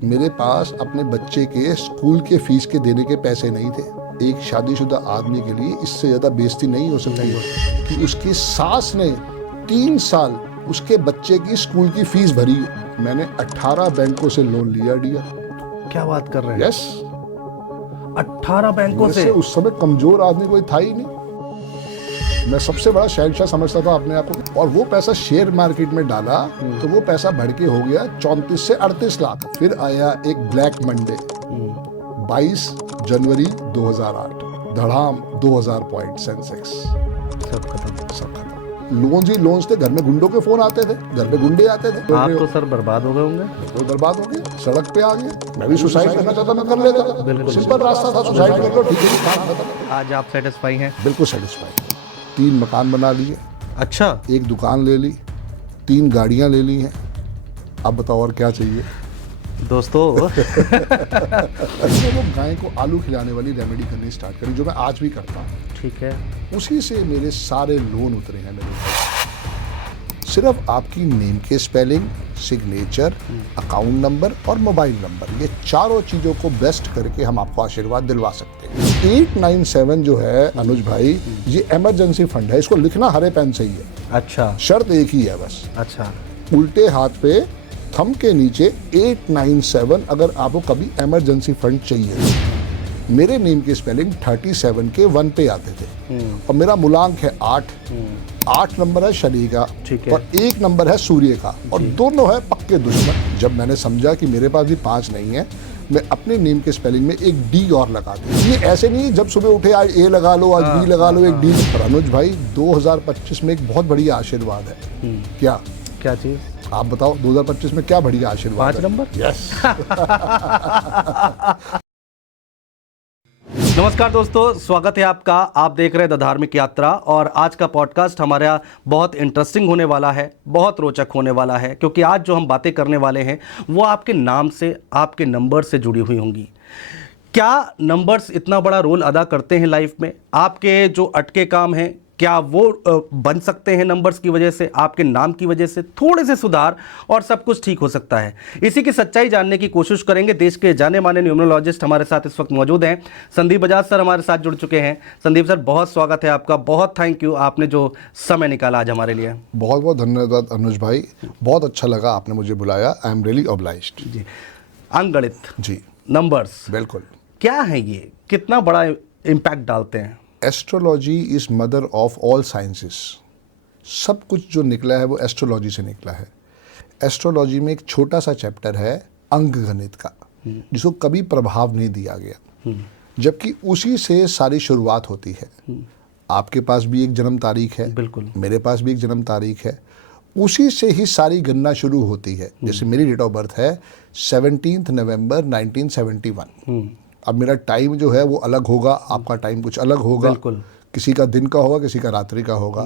मेरे पास अपने बच्चे के स्कूल के फीस के देने के पैसे नहीं थे। एक शादीशुदा आदमी के लिए इससे ज्यादा बेइज्जती नहीं हो सकती है कि उसकी सास ने 3 साल उसके बच्चे की स्कूल की फीस भरी। मैंने 18 बैंकों से लोन लिया डिया। क्या बात कर रहे हैं? यस, 18 बैंकों से? उस समय कमजोर आदमी कोई था ही नहीं। मैं सबसे बड़ा शहंशाह समझता था अपने आप को, और वो पैसा शेयर मार्केट में डाला तो वो पैसा बढ़ के हो गया 34 से 38 लाख। फिर आया एक ब्लैक मंडे, 22 जनवरी 2008, धड़ाम 2000 पॉइंट सेंसेक्स, सब खत्म। सब खत्म। लोन्स ही लोन्स थे, घर में गुंडों के फोन आते थे, घर पे गुंडे आते थे। आप तो सर बर्बाद हो गए होंगे। बिल्कुल बर्बाद हो गए, सड़क पे आ गए। मैं भी सुसाइड करना चाहता, मैं कर लेता। बिल्कुल। सिंपल रास्ता था, सुसाइड कर लो, ठीक है, काम खत्म। आज आप सेटिस्फाई हैं? बिल्कुल सेटिस्फाइड। 3 मकान बना लिए, अच्छा, 1 दुकान ले ली, 3 गाड़ियां ले ली हैं। अब बताओ और क्या चाहिए। दोस्तों इसलिए वो गाय को आलू खिलाने वाली रेमेडी करनी स्टार्ट करी, जो मैं आज भी करता हूँ। ठीक है। उसी से मेरे सारे लोन उतरे हैं मेरे। सिर्फ आपकी नेम के स्पेलिंग, सिग्नेचर, अकाउंट नंबर और मोबाइल नंबर, ये चारों चीजों को बेस्ट करके हम आपको आशीर्वाद दिलवा सकते हैं। 897 जो है अनुज भाई, ये इमरजेंसी फंड है। इसको लिखना हरे पेन से ही है। अच्छा शर्त एक ही है बस, अच्छा। उल्टे हाथ पे थंब के नीचे 897, अगर आपको कभी इमरजेंसी फंड चाहिए। मेरे नेम की स्पेलिंग 37 के 1 पे आते थे, और मेरा मूलांक है 8। 8 नंबर है शनि का, ठीक है। और 1 नंबर है सूर्य का, और दोनों है पक्के दुश्मन। जब मैंने समझा कि मेरे पास भी 5 नहीं है, मैं अपने नेम के स्पेलिंग में एक डी और लगा दी। ये ऐसे नहीं जब सुबह उठे आज ए लगा लो, आज बी लगा लो, एक डी। पर अनुज भाई 2025 में एक बहुत बढ़िया आशीर्वाद है। क्या चीज? आप बताओ 2025 में क्या बढ़िया आशीर्वाद 5 नंबर? यस। नमस्कार दोस्तों, स्वागत है आपका। आप देख रहे हैं द धार्मिक यात्रा, और आज का पॉडकास्ट हमारा बहुत इंटरेस्टिंग होने वाला है, बहुत रोचक होने वाला है, क्योंकि आज जो हम बातें करने वाले हैं वो आपके नाम से, आपके नंबर से जुड़ी हुई होंगी। क्या नंबर्स इतना बड़ा रोल अदा करते हैं लाइफ में? आपके जो अटके काम हैं, क्या वो बन सकते हैं नंबर्स की वजह से? आपके नाम की वजह से थोड़े से सुधार और सब कुछ ठीक हो सकता है। इसी की सच्चाई जानने की कोशिश करेंगे। देश के जाने माने न्यूमरोलॉजिस्ट हमारे साथ इस वक्त मौजूद हैं। संदीप बजाज सर हमारे साथ जुड़ चुके हैं। संदीप सर, बहुत स्वागत है आपका, बहुत थैंक यू, आपने जो समय निकाला आज हमारे लिए। बहुत बहुत धन्यवाद अनुज भाई, बहुत अच्छा लगा आपने मुझे बुलाया। I am really obliged. जी, अंकगणित जी, नंबर्स बिल्कुल। क्या है ये, कितना बड़ा इम्पैक्ट डालते हैं? Astrology is mother of all sciences. सब कुछ जो निकला है वो एस्ट्रोलॉजी से निकला है। एस्ट्रोलॉजी में एक छोटा सा चैप्टर है अंकगणित का, जिसको कभी प्रभाव नहीं दिया गया, जबकि उसी से सारी शुरुआत होती है। आपके पास भी एक जन्म तारीख है, बिल्कुल, अब पास भी एक जन्म तारीख है, उसी से ही सारी गणना शुरू होती है। जैसे मेरी डेट ऑफ बर्थ है 17 नवंबर 1971। अब मेरा टाइम जो है वो अलग होगा, आपका टाइम कुछ अलग होगा, बिल्कुल, किसी का दिन का होगा, किसी का रात्रि का होगा।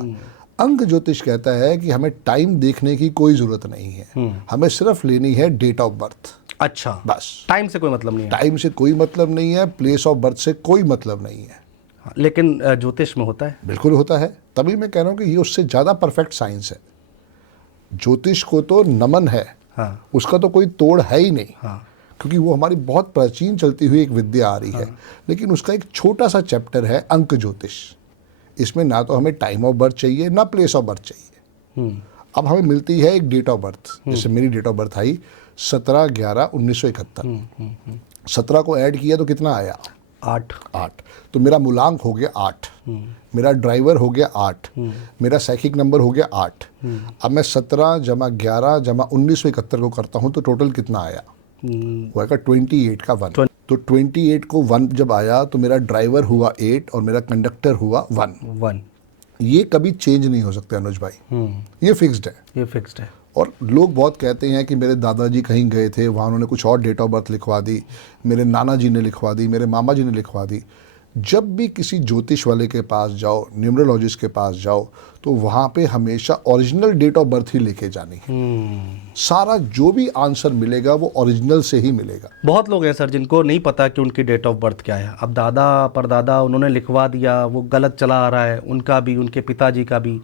अंक ज्योतिष कहता है कि हमें टाइम देखने की कोई जरूरत नहीं है, हमें सिर्फ लेनी है डेट ऑफ बर्थ। अच्छा, बस, टाइम से कोई मतलब नहीं है। टाइम से कोई मतलब नहीं है, प्लेस ऑफ बर्थ से कोई मतलब नहीं है। लेकिन ज्योतिष में होता है। बिल्कुल होता है, तभी मैं कह रहा हूँ कि ये उससे ज़्यादा परफेक्ट साइंस है। ज्योतिष को तो नमन है, हाँ, उसका तो कोई तोड़ है ही नहीं, हाँ, क्योंकि वो हमारी बहुत प्राचीन चलती हुई एक विद्या आ रही है। लेकिन उसका एक छोटा सा चैप्टर है अंक ज्योतिष। इसमें ना तो हमें टाइम ऑफ बर्थ चाहिए, ना प्लेस ऑफ बर्थ चाहिए। अब हमें मिलती है एक डेट ऑफ बर्थ। जैसे मेरी डेट ऑफ बर्थ आई 17/11/1971। 17 को ऐड किया तो कितना आया? 8। तो मेरा मूलांक हो गया 8, मेरा ड्राइवर हो गया 8, मेरा साइकिक नंबर हो गया 8। अब मैं 17 + 11 + 1971 को करता हूँ तो टोटल कितना आया? वो आएगा 28 का 1। तो 28 को 1 जब आया तो मेरा ड्राइवर हुआ 8 और मेरा कंडक्टर हुआ 1। ये कभी चेंज नहीं हो सकता अनुज भाई, ये फिक्स्ड है। ये फिक्स्ड है। और लोग बहुत कहते हैं कि मेरे दादाजी कहीं गए थे, वहाँ उन्होंने कुछ और डेट ऑफ बर्थ लिखवा दी, मेरे नाना जी ने लिखवा दी, मेरे मामा जी ने लिखवा दी। जब भी किसी ज्योतिष वाले के पास जाओ, न्यूमरोलॉजिस्ट के पास जाओ, तो वहाँ पे हमेशा ओरिजिनल डेट ऑफ बर्थ ही लेके जानी है। सारा जो भी आंसर मिलेगा वो ओरिजिनल से ही मिलेगा। बहुत लोग हैं सर जिनको नहीं पता कि उनकी डेट ऑफ बर्थ क्या है। अब दादा परदादा उन्होंने लिखवा दिया, वो गलत चला आ रहा है, उनका भी, उनके पिताजी का भी,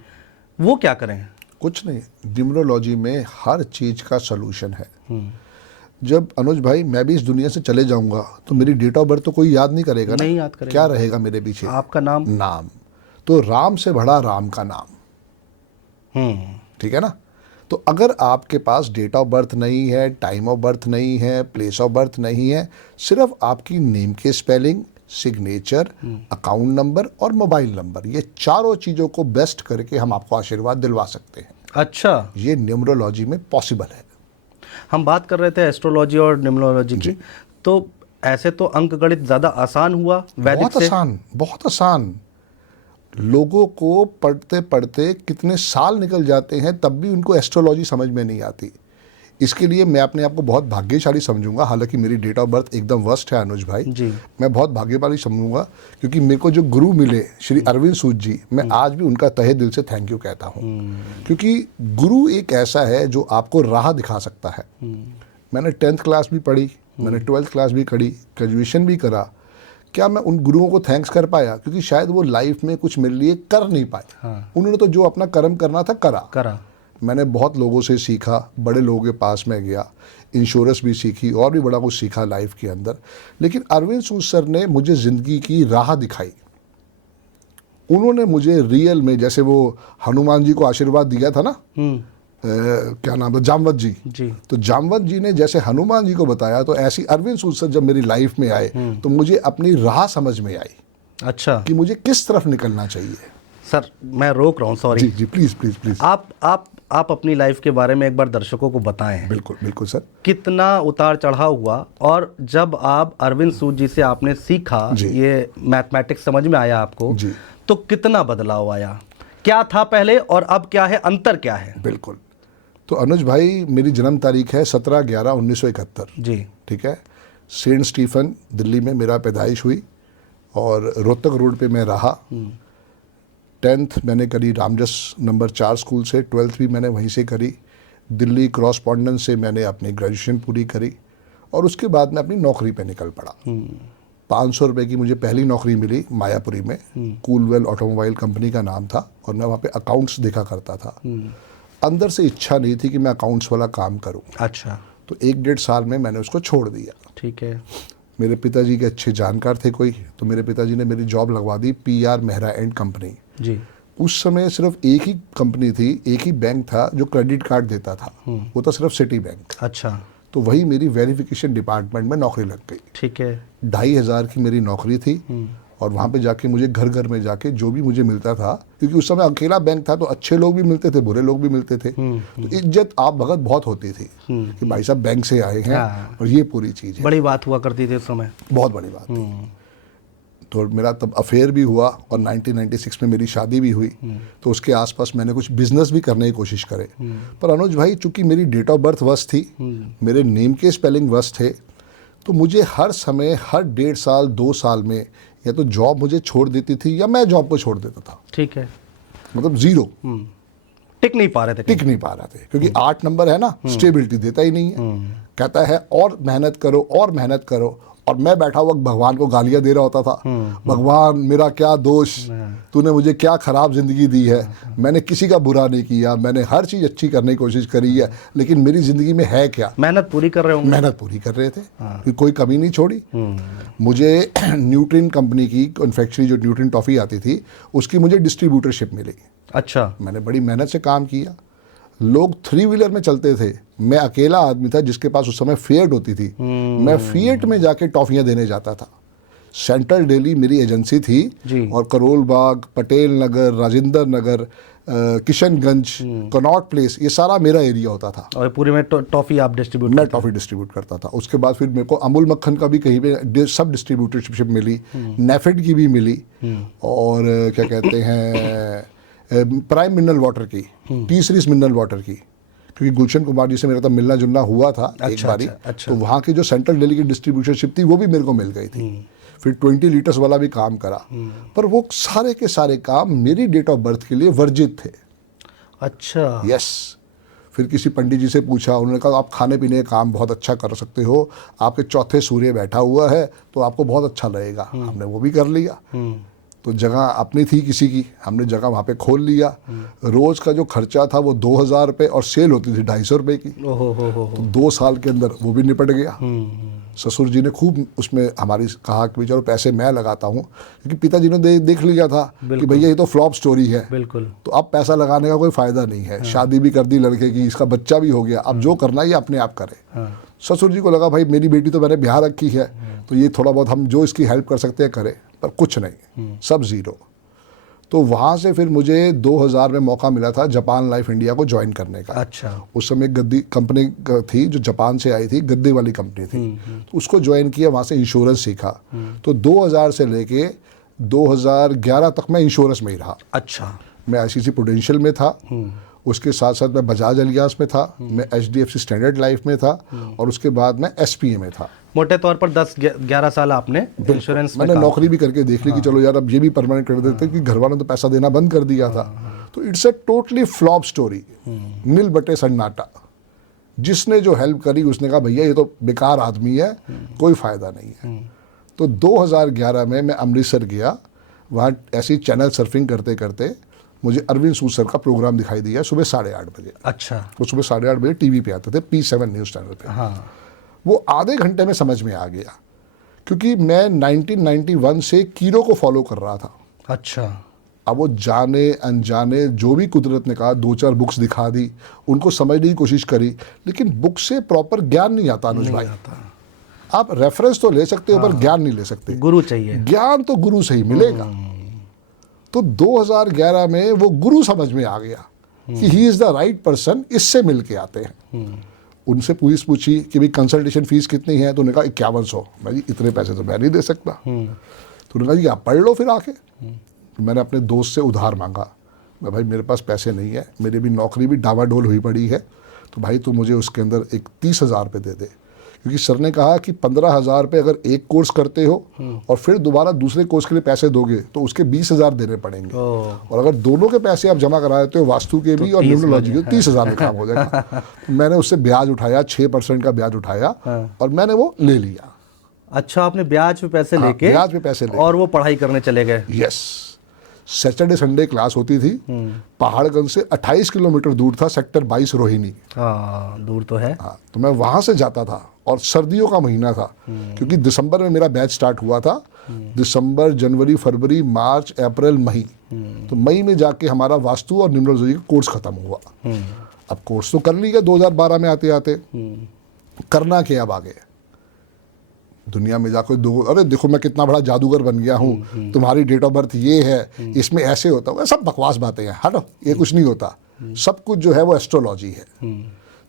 वो क्या करें? कुछ नहीं, न्यूमरोलॉजी में हर चीज़ का सलूशन है। जब अनुज भाई मैं भी इस दुनिया से चले जाऊंगा तो मेरी डेट ऑफ बर्थ तो कोई याद नहीं करेगा ना। नहीं याद करेगा। क्या रहेगा मेरे पीछे? आपका नाम। नाम। तो राम से बड़ा राम का नाम। ठीक है ना। तो अगर आपके पास डेट ऑफ बर्थ नहीं है, टाइम ऑफ बर्थ नहीं है, प्लेस ऑफ बर्थ नहीं है, सिर्फ आपकी नेम के स्पेलिंग, सिग्नेचर, अकाउंट नंबर और मोबाइल नंबर, ये चारों चीज़ों को बेस्ट करके हम आपको आशीर्वाद दिलवा सकते हैं। अच्छा, ये न्यूमरोलॉजी में पॉसिबल है। हम बात कर रहे थे एस्ट्रोलॉजी और न्यूमरोलॉजी की, तो ऐसे तो अंक गणित ज़्यादा आसान हुआ वैदिक बहुत से। आसान, बहुत आसान। लोगों को पढ़ते पढ़ते कितने साल निकल जाते हैं तब भी उनको एस्ट्रोलॉजी समझ में नहीं आती। इसके लिए मैं अपने आप को बहुत भाग्यशाली समझूंगा। हालांकि मेरी डेट ऑफ बर्थ एकदम वर्स्ट है अनुज भाई जी। मैं बहुत भाग्यशाली समझूंगा क्योंकि मेरे को जो गुरु मिले श्री अरविंद सूद जी, मैं आज भी उनका तहे दिल से थैंक यू कहता हूँ। क्योंकि गुरु एक ऐसा है जो आपको राह दिखा सकता है। मैंने 10th क्लास भी पढ़ी, मैंने 12th क्लास भी पढ़ी, ग्रेजुएशन भी करा। क्या मैं उन गुरुओं को थैंक्स कर पाया? क्योंकि शायद वो लाइफ में कुछ मेरे लिए कर नहीं पाए। उन्होंने तो जो अपना कर्म करना था करा। मैंने बहुत लोगों से सीखा, बड़े लोगों के पास में गया, इंश्योरेंस भी सीखी और भी बड़ा कुछ सीखा लाइफ के अंदर। लेकिन अरविंद सूद सर ने मुझे ज़िंदगी की राह दिखाई। उन्होंने मुझे रियल में, जैसे वो हनुमान जी को आशीर्वाद दिया था ना, क्या नाम था, जामवंत जी। तो जामवंत जी ने जैसे हनुमान जी को बताया, तो ऐसी अरविंद सूद सर जब मेरी लाइफ में आए तो मुझे अपनी राह समझ में आई। अच्छा, कि मुझे किस तरफ निकलना चाहिए। सर मैं रोक रहा हूँ, सॉरी। जी प्लीज प्लीज प्लीज। आप अपनी लाइफ के बारे में एक बार दर्शकों को बताएं। बिल्कुल बिल्कुल सर। कितना उतार चढ़ाव हुआ, और जब आप अरविंद सूद जी से आपने सीखा, ये मैथमेटिक्स समझ में आया आपको जी, तो कितना बदलाव आया? क्या था पहले और अब क्या है, अंतर क्या है? बिल्कुल। तो अनुज भाई मेरी जन्म तारीख है 17/11/1971 जी। ठीक है। सेंट स्टीफन दिल्ली में मेरा पैदाइश हुई और रोहतक रोड पे मैं रहा। 10th मैंने करी रामजस नंबर 4 स्कूल से, 12th भी मैंने वहीं से करी। दिल्ली क्रॉसपॉन्डेंस से मैंने अपनी ग्रेजुएशन पूरी करी और उसके बाद मैं अपनी नौकरी पे निकल पड़ा। 500 रुपये की मुझे पहली नौकरी मिली मायापुरी में, कूलवेल ऑटोमोबाइल कंपनी का नाम था, और मैं वहाँ पे अकाउंट्स देखा करता था। अंदर से इच्छा नहीं थी कि मैं अकाउंट्स वाला काम करूँ। अच्छा। तो 1-1.5 साल में मैंने उसको छोड़ दिया। ठीक है। मेरे पिताजी के अच्छे जानकार थे कोई, तो मेरे पिताजी ने मेरी जॉब लगवा दी PR मेहरा एंड कंपनी जी। उस समय सिर्फ एक ही कंपनी थी, एक ही बैंक था जो क्रेडिट कार्ड देता था, वो था सिर्फ सिटी बैंक। अच्छा। तो वही मेरी वेरिफिकेशन डिपार्टमेंट में नौकरी लग गई। ठीक है। 2500 की मेरी नौकरी थी और वहाँ पे जाके मुझे घर घर में जाके जो भी मुझे मिलता था, क्योंकि उस समय अकेला बैंक था तो अच्छे लोग भी मिलते थे, बुरे लोग भी मिलते थे, तो इज्जत आप भगत बहुत होती थी कि भाई साहब बैंक से आए हैं और ये पूरी चीज़ है। बड़ी बात हुआ करती थी उस समय, बहुत बड़ी बात थी। तो मेरा तब अफेयर भी हुआ और 1996 में मेरी शादी भी हुई। तो उसके आसपास मैंने कुछ बिजनेस भी करने की कोशिश करे। पर अनुज भाई चूंकि मेरी डेट ऑफ बर्थ वर्स्ट थी, मेरे नेम के स्पेलिंग वर्स्ट थे, तो मुझे हर समय, हर 1.5 साल 2 साल में या तो जॉब मुझे छोड़ देती थी या मैं जॉब को छोड़ देता था। ठीक है। मतलब जीरो, टिक नहीं पा रहे थे क्योंकि 8 नंबर है ना, स्टेबिलिटी देता ही नहीं है। कहता है और मेहनत करो और मेहनत करो, और मैं बैठा हुआ भगवान को गालियां दे रहा होता था। भगवान मेरा क्या दोष, तूने मुझे क्या खराब जिंदगी दी है। मैंने किसी का बुरा नहीं किया, मैंने हर चीज अच्छी करने की कोशिश करी है, लेकिन मेरी जिंदगी में है क्या। मेहनत पूरी कर रहे होंगे। मेहनत पूरी कर रहे थे, कि कोई कमी नहीं छोड़ी। मुझे न्यूट्रिन कंपनी की कन्फेक्शनरी जो न्यूट्रिन टॉफी आती थी, उसकी मुझे डिस्ट्रीब्यूटरशिप मिली। अच्छा। मैंने बड़ी मेहनत से काम किया। लोग 3 व्हीलर में चलते थे, मैं अकेला आदमी था जिसके पास उस समय फिएट होती थी। मैं फिएट में जाके टॉफियां देने जाता था। सेंट्रल दिल्ली मेरी एजेंसी थी और करोल बाग, पटेल नगर, राजेंद्र नगर, किशनगंज, कनॉट प्लेस, ये सारा मेरा एरिया होता था। और पूरे में टॉफी आप डिस्ट्रीब्यूट? मैं टॉफी डिस्ट्रीब्यूट करता था। उसके बाद फिर मेरे को अमूल मक्खन का भी कहीं पे सब डिस्ट्रीब्यूटरशिप मिली, नेफेड की भी मिली, और क्या कहते हैं प्राइम मिनरल वाटर की, तीसरी मिनरल वाटर की, क्योंकि गुलशन कुमार जी से मेरा तब मिलना जुलना हुआ था एक बारी। तो वहाँ की जो सेंट्रल दिल्ली की डिस्ट्रीब्यूटरशिप थी वो भी मेरे को मिल गई थी। फिर 20 लीटर्स वाला भी काम करा, पर वो सारे के सारे काम मेरी डेट ऑफ बर्थ के लिए वर्जित थे। अच्छा। यस। फिर किसी पंडित जी से पूछा, उन्होंने कहा आप खाने पीने का काम बहुत अच्छा कर सकते हो, आपके चौथे सूर्य बैठा हुआ है तो आपको बहुत अच्छा लगेगा। हमने वो भी कर लिया। तो जगह अपनी थी किसी की, हमने जगह वहाँ पे खोल लिया। रोज़ का जो खर्चा था वो 2,000 रुपये और सेल होती थी 250 रुपये की। हो। तो 2 साल के अंदर वो भी निपट गया। ससुर जी ने खूब उसमें हमारी कहा कि चलो पैसे मैं लगाता हूँ, क्योंकि पिताजी ने देख लिया था कि भैया ये तो फ्लॉप स्टोरी है, बिल्कुल। तो अब पैसा लगाने का कोई फ़ायदा नहीं है। शादी भी कर दी लड़के की, इसका बच्चा भी हो गया, अब जो करना है ये अपने आप करे। ससुर जी को लगा भाई मेरी बेटी तो मैंने ब्याह रखी है, तो ये थोड़ा बहुत हम जो इसकी हेल्प कर सकते हैं करें, पर कुछ नहीं, सब ज़ीरो। तो वहाँ से फिर मुझे 2000 में मौका मिला था जापान लाइफ इंडिया को ज्वाइन करने का। अच्छा। उस समय गद्दी कंपनी थी जो जापान से आई थी, गद्दी वाली कंपनी थी। तो उसको ज्वाइन किया, वहाँ से इंश्योरेंस सीखा। तो 2000 से लेके 2011 तक मैं इंश्योरेंस में ही रहा। अच्छा। मैं आईसीसी प्रूडेंशियल में था, उसके साथ साथ मैं बजाज अलियांस में था, मैं एचडीएफसी स्टैंडर्ड लाइफ में था, और उसके बाद मैं एसपीए में था। मोटे तौर पर 10-11 साल आपने इंश्योरेंस में मैंने नौकरी भी करके देख ली कि चलो यार अब ये भी परमानेंट कर देते, कि घर वालों ने तो पैसा देना बंद कर दिया था। तो it's a totally flop story, Nil Battey Sannata. जिसने जो हेल्प करी उसने कहा भैया ये तो बेकार आदमी है, कोई फ़ायदा नहीं है। तो 2011 में मैं अमृतसर गया, वहाँ ऐसी चैनल सर्फिंग करते करते मुझे अरविंद सूद सर का प्रोग्राम दिखाई दिया सुबह 8:30 बजे। अच्छा। वो सुबह 8:30 बजे टीवी पे आते थे, P7 न्यूज़ चैनल पे। हाँ। वो आधे घंटे में समझ में आ गया, क्योंकि मैं 1991 से कीरो को फॉलो कर रहा था। अच्छा। अब वो जाने अनजाने जो भी कुदरत ने कहा, 2-4 बुक्स दिखा दी, उनको समझने की कोशिश करी, लेकिन बुक से प्रॉपर ज्ञान नहीं आता अनुज भाई। आप रेफरेंस तो ले सकते हो, पर ज्ञान नहीं ले सकते। गुरु चाहिए। ज्ञान तो गुरु से ही मिलेगा। तो 2011 में वो गुरु समझ में आ गया कि he is the right person, इससे मिल के आते हैं। उनसे पूछी कि भाई कंसल्टेशन फीस कितनी है, तो उन्होंने कहा 5100। मैं जी इतने पैसे तो मैं नहीं दे सकता। तो उन्होंने कहा जी आप पढ़ लो फिर आके। तो मैंने अपने दोस्त से उधार मांगा, मैं भाई मेरे पास पैसे नहीं है, मेरी भी नौकरी भी डावाडोल हुई पड़ी है, तो भाई तू मुझे उसके अंदर एक 30,000 रुपये दे दे, क्योंकि सर ने कहा कि 15,000 रुपये अगर एक कोर्स करते हो और फिर दोबारा दूसरे कोर्स के लिए पैसे दोगे तो उसके 20,000 देने पड़ेंगे, और अगर दोनों के पैसे आप जमा करा देते हो, वास्तु के भी और न्यूमरोलॉजी के, 30,000 में काम हो जाएगा। तो मैंने उससे ब्याज उठाया, 6% का ब्याज उठाया, और मैंने वो ले लिया। अच्छा, आपने ब्याज पे पैसे लेके, ब्याज पे पैसे लेके, और वो पढ़ाई करने चले गए। यस। सैटरडे संडे क्लास होती थी। पहाड़गंज से 28 किलोमीटर दूर था सेक्टर 22 रोहिणी। हाँ, दूर तो है। हाँ, तो मैं वहाँ से जाता था, और सर्दियों का महीना था, क्योंकि दिसंबर में मेरा बैच स्टार्ट हुआ था। दिसंबर, जनवरी, फरवरी, मार्च, अप्रैल, मई। तो मई में जाके हमारा वास्तु और न्यूमरोलॉजी का कोर्स खत्म हुआ। अब कोर्स तो कर लिया 2012 में आते आते। करना क्या अब आगे? दुनिया में जाकर अरे देखो मैं कितना बड़ा जादूगर बन गया हूँ, तुम्हारी डेट ऑफ बर्थ ये है, इसमें ऐसे होता है, सब बकवास बातें हैं, हटो, ये कुछ नहीं होता। सब कुछ जो है वो एस्ट्रोलॉजी है।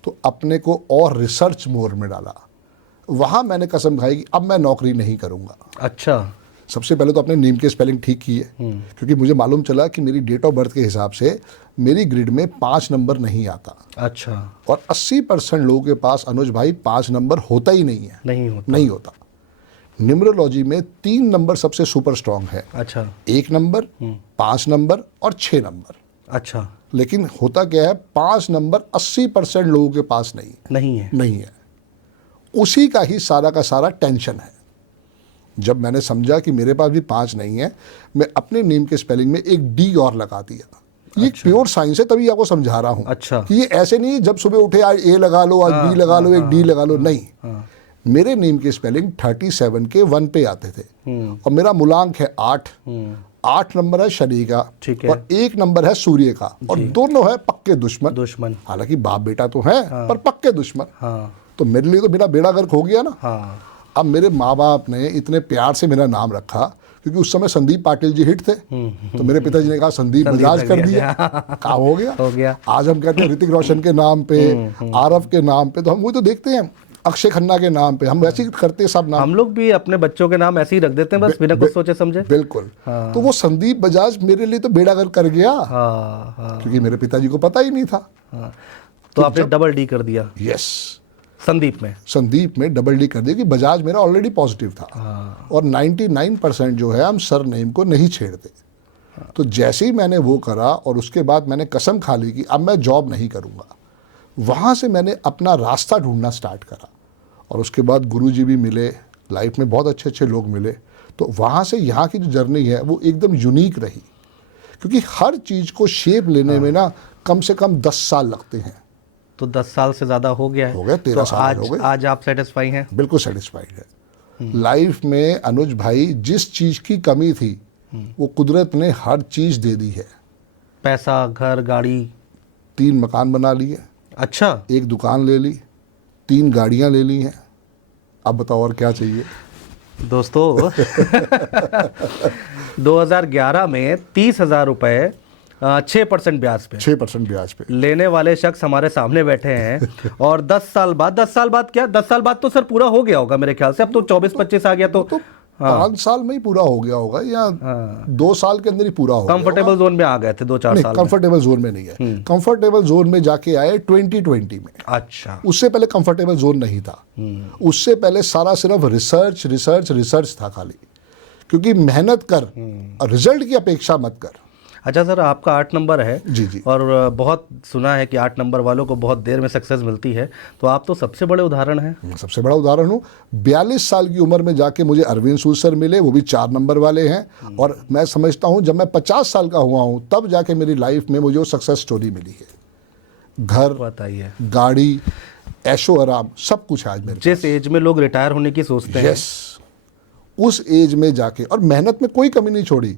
तो अपने को और रिसर्च मोड में डाला। वहाँ मैंने कसम खाई कि अब मैं नौकरी नहीं करूँगा। अच्छा। सबसे पहले तो अपने नेम के स्पेलिंग ठीक किए, क्योंकि मुझे मालूम चला कि मेरी डेट ऑफ बर्थ के हिसाब से मेरी ग्रिड में 5 नंबर नहीं आता। अच्छा। और 80% लोगों के पास अनुज भाई 5 नंबर होता ही नहीं है। नहीं होता। न्यूमरोलॉजी में 3 नंबर सबसे सुपर स्ट्रांग है। अच्छा। 1 नंबर, 5 नंबर और 6 नंबर। अच्छा। लेकिन होता क्या है, 5 नंबर 80% लोगों के पास नहीं है। उसी का ही सारा का सारा टेंशन है। जब मैंने समझा कि मेरे पास भी 5 नहीं है, मैं अपने नेम के स्पेलिंग में एक डी और लगा दिया। ये प्योर साइंस है, तभी आपको समझा रहा हूँ। अच्छा। कि ये ऐसे नहीं जब सुबह उठे आज ए लगा लो, आज बी लगा लो, एक डी लगा लो, नहीं। मेरे नेम के स्पेलिंग 37 के 1 पे आते थे, और मेरा मूलांक है 8। 8 नंबर है शनि का, और 1 नंबर है सूर्य का, और दोनों है पक्के दुश्मन। हालांकि बाप बेटा तो है, पर पक्के दुश्मन। तो मेरे लिए तो मेरा बेड़ा गर्क हो गया ना। अब मेरे माँ बाप ने इतने प्यार से मेरा नाम रखा, क्योंकि उस समय संदीप पाटिल जी हिट थे। तो मेरे पिताजी ने कहा संदीप बजाज कर दिया। काम हो गया। आज हम कहते हैं ऋतिक रोशन के नाम पे, आरव के नाम पे, तो हम वो तो देखते हैं अक्षय खन्ना के नाम पे, हम वैसे ही करते हैं सब नाम। हम लोग भी अपने बच्चों के नाम ऐसे ही रख देते हैं, बस बिना कुछ सोचे समझे। बिल्कुल। तो वो संदीप बजाज मेरे लिए तो बेड़ा गर्क कर गया। क्योंकि मेरे पिताजी को पता ही नहीं था। तो आपने डबल डी कर दिया। यस। संदीप में डबल डी कर दिया, कि बजाज मेरा ऑलरेडी पॉजिटिव था। और 99% जो है हम सर नेम को नहीं छेड़ते। तो जैसे ही मैंने वो करा, और उसके बाद मैंने कसम खा ली कि अब मैं जॉब नहीं करूँगा। वहाँ से मैंने अपना रास्ता ढूंढना स्टार्ट करा, और उसके बाद गुरुजी भी मिले, लाइफ में बहुत अच्छे अच्छे लोग मिले। तो वहाँ से यहाँ की जो जर्नी है वो एकदम यूनिक रही, क्योंकि हर चीज़ को शेप लेने में ना कम से कम 10 साल लगते हैं। तो 10 साल से ज़्यादा हो गया है। हो गया, 13 साल हो गए। आज आप सेटिस्फाई हैं? बिल्कुल सेटिस्फाइड है। लाइफ में अनुज भाई जिस चीज़ की कमी थी वो कुदरत ने हर चीज़ दे दी है। पैसा, घर, गाड़ी। 3 मकान बना लिए, अच्छा। 1 दुकान ले ली, 3 गाड़ियाँ ले ली हैं। अब बताओ और क्या चाहिए। दोस्तों 2011 में 30,000 रुपये 6% ब्याज पे 6% ब्याज पे लेने वाले शख्स हमारे सामने बैठे हैं और 10 साल बाद क्या, 10 साल बाद तो सर पूरा हो गया होगा मेरे ख्याल से। अब तो 24-25 आ गया तो 5 साल में ही पूरा हो गया होगा या 2 साल के अंदर ही पूरा हो गया। कंफर्टेबल जोन में आ गए थे 2-4 साल। कंफर्टेबल जोन में नहीं है, कंफर्टेबल जोन में जाके आए 2020 में। अच्छा। उससे पहले कंफर्टेबल जोन नहीं था। उससे पहले सारा सिर्फ रिसर्च था खाली, क्योंकि मेहनत कर, रिजल्ट की अपेक्षा मत कर। अच्छा सर, आपका 8 नंबर है। जी। और बहुत सुना है कि 8 नंबर वालों को बहुत देर में सक्सेस मिलती है, तो आप तो सबसे बड़े उदाहरण हैं। मैं सबसे बड़ा उदाहरण हूँ। 42 साल की उम्र में जाके मुझे अरविंद सूद सर मिले, वो भी 4 नंबर वाले हैं। और मैं समझता हूँ जब मैं 50 साल का हुआ हूँ तब जाके मेरी लाइफ में मुझे वो सक्सेस स्टोरी मिली है। घर, बताइए, गाड़ी, ऐशो आराम, सब कुछ है आज मेरे। जिस एज में लोग रिटायर होने की सोचते हैं, उस एज में जाके, और मेहनत में कोई कमी नहीं छोड़ी।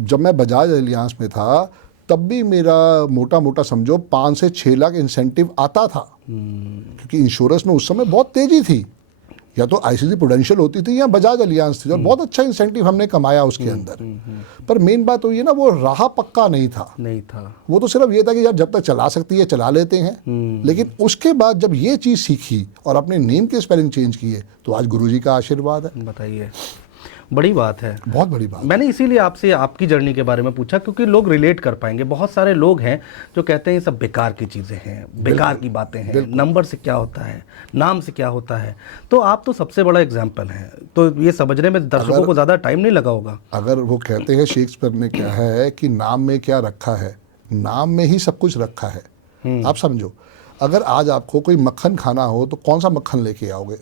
जब मैं बजाज एलियांस में था तब भी मेरा मोटा मोटा समझो 5 से 6 लाख इंसेंटिव आता था, क्योंकि इंश्योरेंस में उस समय बहुत तेजी थी। या तो आईसीसी प्रूडेंशियल होती थी या बजाज एलियांस थी, और बहुत अच्छा इंसेंटिव हमने कमाया उसके अंदर। पर मेन बात तो ये ना, वो राह पक्का नहीं था। वो तो सिर्फ ये था कि यार जब तक चला सकती है चला लेते हैं। लेकिन उसके बाद जब ये चीज़ सीखी और अपने नेम के स्पेलिंग चेंज किए तो आज गुरुजी का आशीर्वाद है। बताइए, बड़ी बात है, बहुत बड़ी बात। मैंने इसीलिए आपसे आपकी जर्नी के बारे में पूछा, क्योंकि लोग रिलेट कर पाएंगे। बहुत सारे लोग हैं जो कहते हैं ये सब बेकार की चीज़ें हैं, बेकार की बातें हैं, नंबर से क्या होता है, नाम से क्या होता है। तो आप तो सबसे बड़ा एग्जाम्पल हैं, तो ये समझने में दर्शकों को ज़्यादा टाइम नहीं लगा होगा। अगर वो कहते हैं शेक्सपियर ने क्या है कि नाम में क्या रखा है, नाम में ही सब कुछ रखा है। आप समझो, अगर आज आपको कोई मक्खन खाना हो तो कौन सा मक्खन लेके आओगे?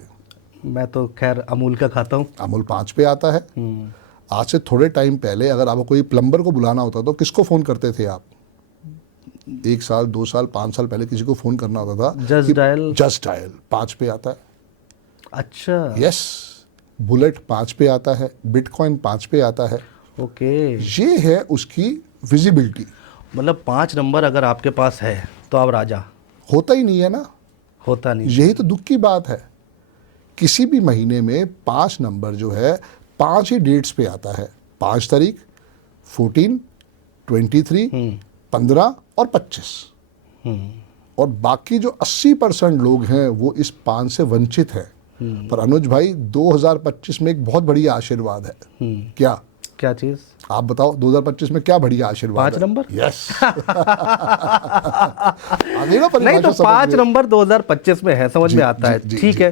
मैं तो खैर अमूल का खाता हूँ। अमूल 5 पे आता है। आज से थोड़े टाइम पहले अगर आपको कोई प्लम्बर को बुलाना होता तो किसको फ़ोन करते थे आप? 1 साल, 2 साल, 5 साल पहले किसी को फ़ोन करना होता था, जस्ट डायल 5 पे आता है। अच्छा। यस, बुलेट 5 पे आता है, बिटकॉइन 5 पे आता है। ओके, ये है उसकी विजिबिलिटी। मतलब 5 नंबर अगर आपके पास है तो आप राजा। होता ही नहीं है ना, होता नहीं। यही तो दुख की बात है। किसी भी महीने में 5 नंबर जो है 5 ही डेट्स पे आता है। 5 तारीख, 14, 23, 15 और 25। और बाकी जो 80% लोग हैं वो इस 5 से वंचित है। पर अनुज भाई 2025 में एक बहुत बढ़िया आशीर्वाद है। क्या चीज़ आप बताओ? 2025 में क्या बढ़िया आशीर्वाद? 5 नंबर। यस। नहीं तो 5 नंबर 2025 में है, समझ में आता है। ठीक है,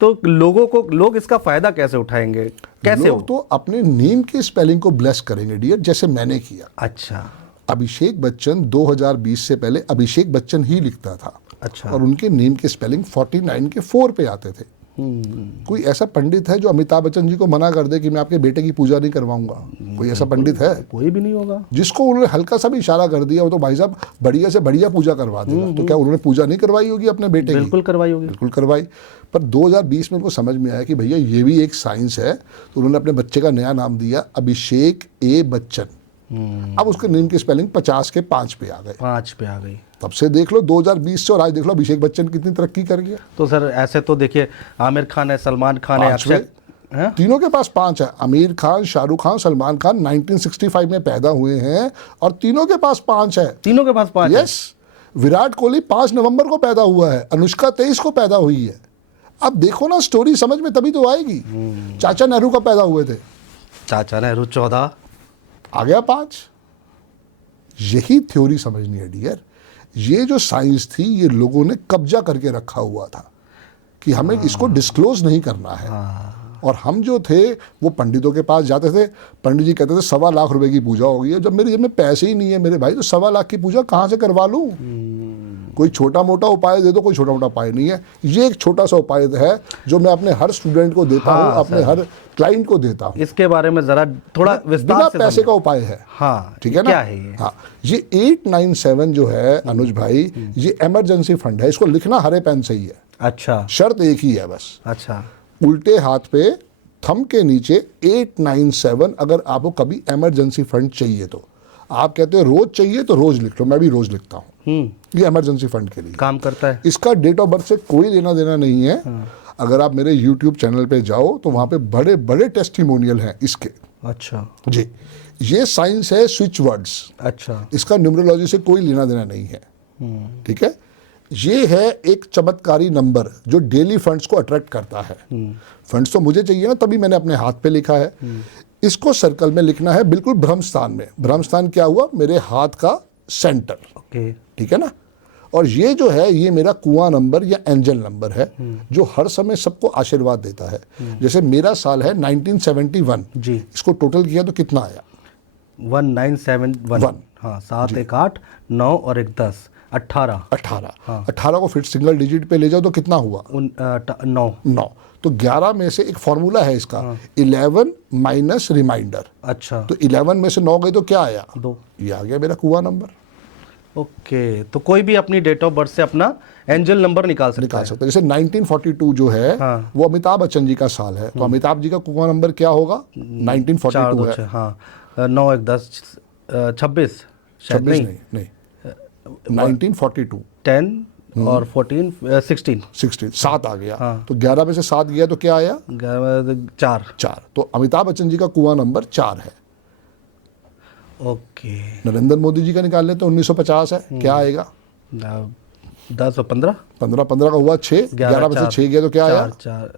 तो लोग इसका फायदा कैसे उठाएंगे? कैसे? लोग तो अपने नेम के स्पेलिंग को ब्लेस करेंगे डियर, जैसे मैंने किया। अच्छा। अभिषेक बच्चन 2020 से पहले अभिषेक बच्चन ही लिखता था। अच्छा। और उनके नेम के स्पेलिंग 49 के 4 पे आते थे। कोई ऐसा पंडित है जो अमिताभ बच्चन जी को मना कर दे कि मैं आपके बेटे की पूजा नहीं करवाऊंगा? कोई ऐसा पंडित है? कोई भी नहीं होगा। जिसको उन्होंने हल्का सा भी इशारा कर दिया वो तो भाई साहब बढ़िया से बढ़िया पूजा करवा देगा। तो क्या उन्होंने पूजा नहीं करवाई होगी अपने बेटे की? बिल्कुल करवाई होगी। बिल्कुल करवाई। पर 2020 में उनको समझ में आया कि भैया ये भी एक साइंस है, तो उन्होंने अपने बच्चे का नया नाम दिया अभिषेक ए बच्चन। अब उसके नेम की स्पेलिंग 50 के 5 पे आ गए। 5 पे आ गई। तब से देख लो 2020 से और आज देख लो अभिषेक बच्चन कितनी तरक्की कर गया। तो सर ऐसे तो देखिए, आमिर खान है, सलमान खान है, अक्षय, तीनों के पास 5 है। आमिर खान, शाहरुख खान, सलमान खान 1965 में पैदा हुए हैं और तीनों के पास 5 है। तीनों के पास 5 यस। विराट कोहली 5 नवंबर को पैदा हुआ है, अनुष्का 23 को पैदा हुई है। अब देखो ना, स्टोरी समझ में तभी तो आएगी। चाचा नेहरू कब पैदा हुए थे? चाचा नेहरू 14, आ गया 5। यही थ्योरी समझनी है डियर। ये जो साइंस थी ये लोगों ने कब्जा करके रखा हुआ था कि हमें इसको डिस्क्लोज नहीं करना है। और हम जो थे वो पंडितों के पास जाते थे, पंडित जी कहते थे 1.25 लाख रुपए की पूजा होगी। जब मेरी जेब में पैसे ही नहीं है मेरे भाई, तो 1.25 लाख की पूजा कहाँ से करवा लूँ? कोई छोटा मोटा उपाय दे दो, कोई छोटा मोटा उपाय नहीं है। ये एक छोटा सा उपाय है जो मैं अपने हर स्टूडेंट को देता हूँ, अपने हर क्लाइंट को देता हूँ। इसके बारे में जरा थोड़ा विस्तार बिना से पैसे का उपाय है। हाँ, ठीक है ना? क्या है ये? हाँ, ये 897 जो है अनुज भाई, ये इमरजेंसी फंड है। इसको लिखना हरे पेन से ही है। अच्छा शर्त एक ही है बस, अच्छा, उल्टे हाथ पे थंब के नीचे 897। अगर आपको कभी इमरजेंसी फंड चाहिए तो, आप कहते हो रोज चाहिए तो रोज लिख लो, मैं भी रोज लिखता हूँ। ये इमरजेंसी फंड के लिए काम करता है। इसका डेट ऑफ बर्थ से कोई लेना देना नहीं है। अगर आप मेरे YouTube चैनल पे जाओ तो वहां पे बड़े बड़े टेस्टिमोनियल हैं इसके। अच्छा जी, ये साइंस है स्विच वर्ड्स। अच्छा, इसका न्यूमरोलॉजी से कोई लेना देना नहीं है। ठीक है, ये है एक चमत्कारी नंबर जो डेली फंड्स को अट्रैक्ट करता है। फंड्स तो मुझे चाहिए ना, तभी मैंने अपने हाथ पे लिखा है। इसको सर्कल में लिखना है, बिल्कुल भ्रम स्थान में। भ्रम स्थान क्या हुआ? मेरे हाथ का सेंटर। ओके, ठीक है ना? और ये जो है, ये मेरा कुआं नंबर या एंजल नंबर है जो हर समय सबको आशीर्वाद देता है। जैसे मेरा साल है 1971 जी। इसको टोटल किया तो कितना आया? 1971। हाँ, 7 1 8 9 और 1 10 18। 18 को फिर सिंगल डिजिट पे ले जाओ तो कितना हुआ? 9। 9। तो 11 में से एक फॉर्मूला है इसका, 11 माइनस रिमाइंडर। अच्छा, तो 11 में से 9 गए तो क्या आया? 2। ये आ गया मेरा कुआं नंबर। ओके, तो कोई भी अपनी डेट ऑफ बर्थ से अपना एंजल नंबर निकाल सकता है। सकते हैं। जैसे 1942 जो है वो अमिताभ बच्चन जी का साल है, तो अमिताभ जी का कुआं नंबर क्या होगा? 1942 है। हाँ, 9 1 10 26 शायद 26 नहीं 1942 10 और 14 16 16 7 आ गया। तो 11 में से 7 गया तो क्या आया? 4। तो अमिताभ बच्चन जी का कुआं नंबर 4 है। ओके, नरेंद्र मोदी जी का निकाल लेते 1950 है, क्या आएगा? 10 और 15 15 का हुआ 6, 11 में से 6 गया तो क्या आया?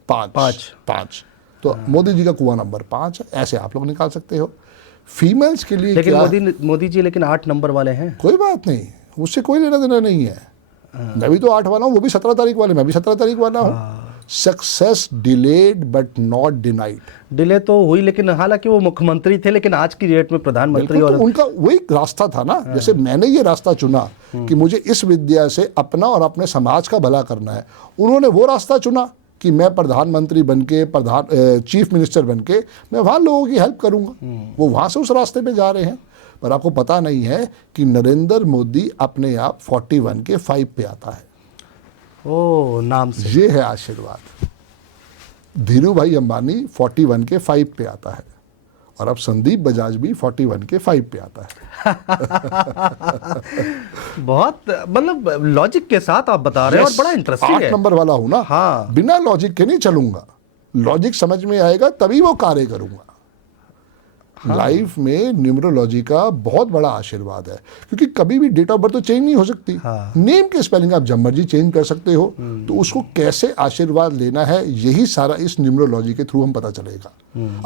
5। तो मोदी जी का कुआं नंबर 5 है। ऐसे आप लोग निकाल सकते हो। फीमेल्स के लिए लेकिन क्या? मोदी जी लेकिन 8 नंबर वाले हैं। कोई बात नहीं, उससे कोई लेना देना नहीं है। मैं भी तो 8 वाला हूँ, वो भी 17 तारीख वाले, मैं भी 17 तारीख वाला हूँ। Success delayed but not denied. Delay तो हुई, लेकिन हालांकि वो मुख्यमंत्री थे, लेकिन आज की डेट में प्रधानमंत्री। और तो उनका वही रास्ता था ना। जैसे मैंने ये रास्ता चुना कि मुझे इस विद्या से अपना और अपने समाज का भला करना है, उन्होंने वो रास्ता चुना कि मैं प्रधानमंत्री बनके, चीफ मिनिस्टर बनके मैं वहाँ लोगों की हेल्प करूँगा। वो वहाँ से उस रास्ते पे जा रहे हैं। पर आपको पता नहीं है कि नरेंद्र मोदी अपने आप 41 के 5 पे आता है। ओ, नाम से। ये है आशीर्वाद। धीरू भाई अंबानी 41 के 5 पे आता है, और अब संदीप बजाज भी 41 के 5 पे आता है। बहुत मतलब लॉजिक के साथ आप बता रहे हैं, और बड़ा इंटरेस्टिंग 8 है। नंबर वाला हूं ना। हाँ। बिना लॉजिक के नहीं चलूंगा। लॉजिक समझ में आएगा तभी वो कार्य करूंगा। लाइफ में न्यूमरोलॉजी का बहुत बड़ा आशीर्वाद है, क्योंकि कभी भी डेट ऑफ बर्थ तो चेंज नहीं हो सकती। नेम के स्पेलिंग आप जब मर्जी चेंज कर सकते हो। तो उसको कैसे आशीर्वाद लेना है, यही सारा इस न्यूमरोलॉजी के थ्रू हम पता चलेगा।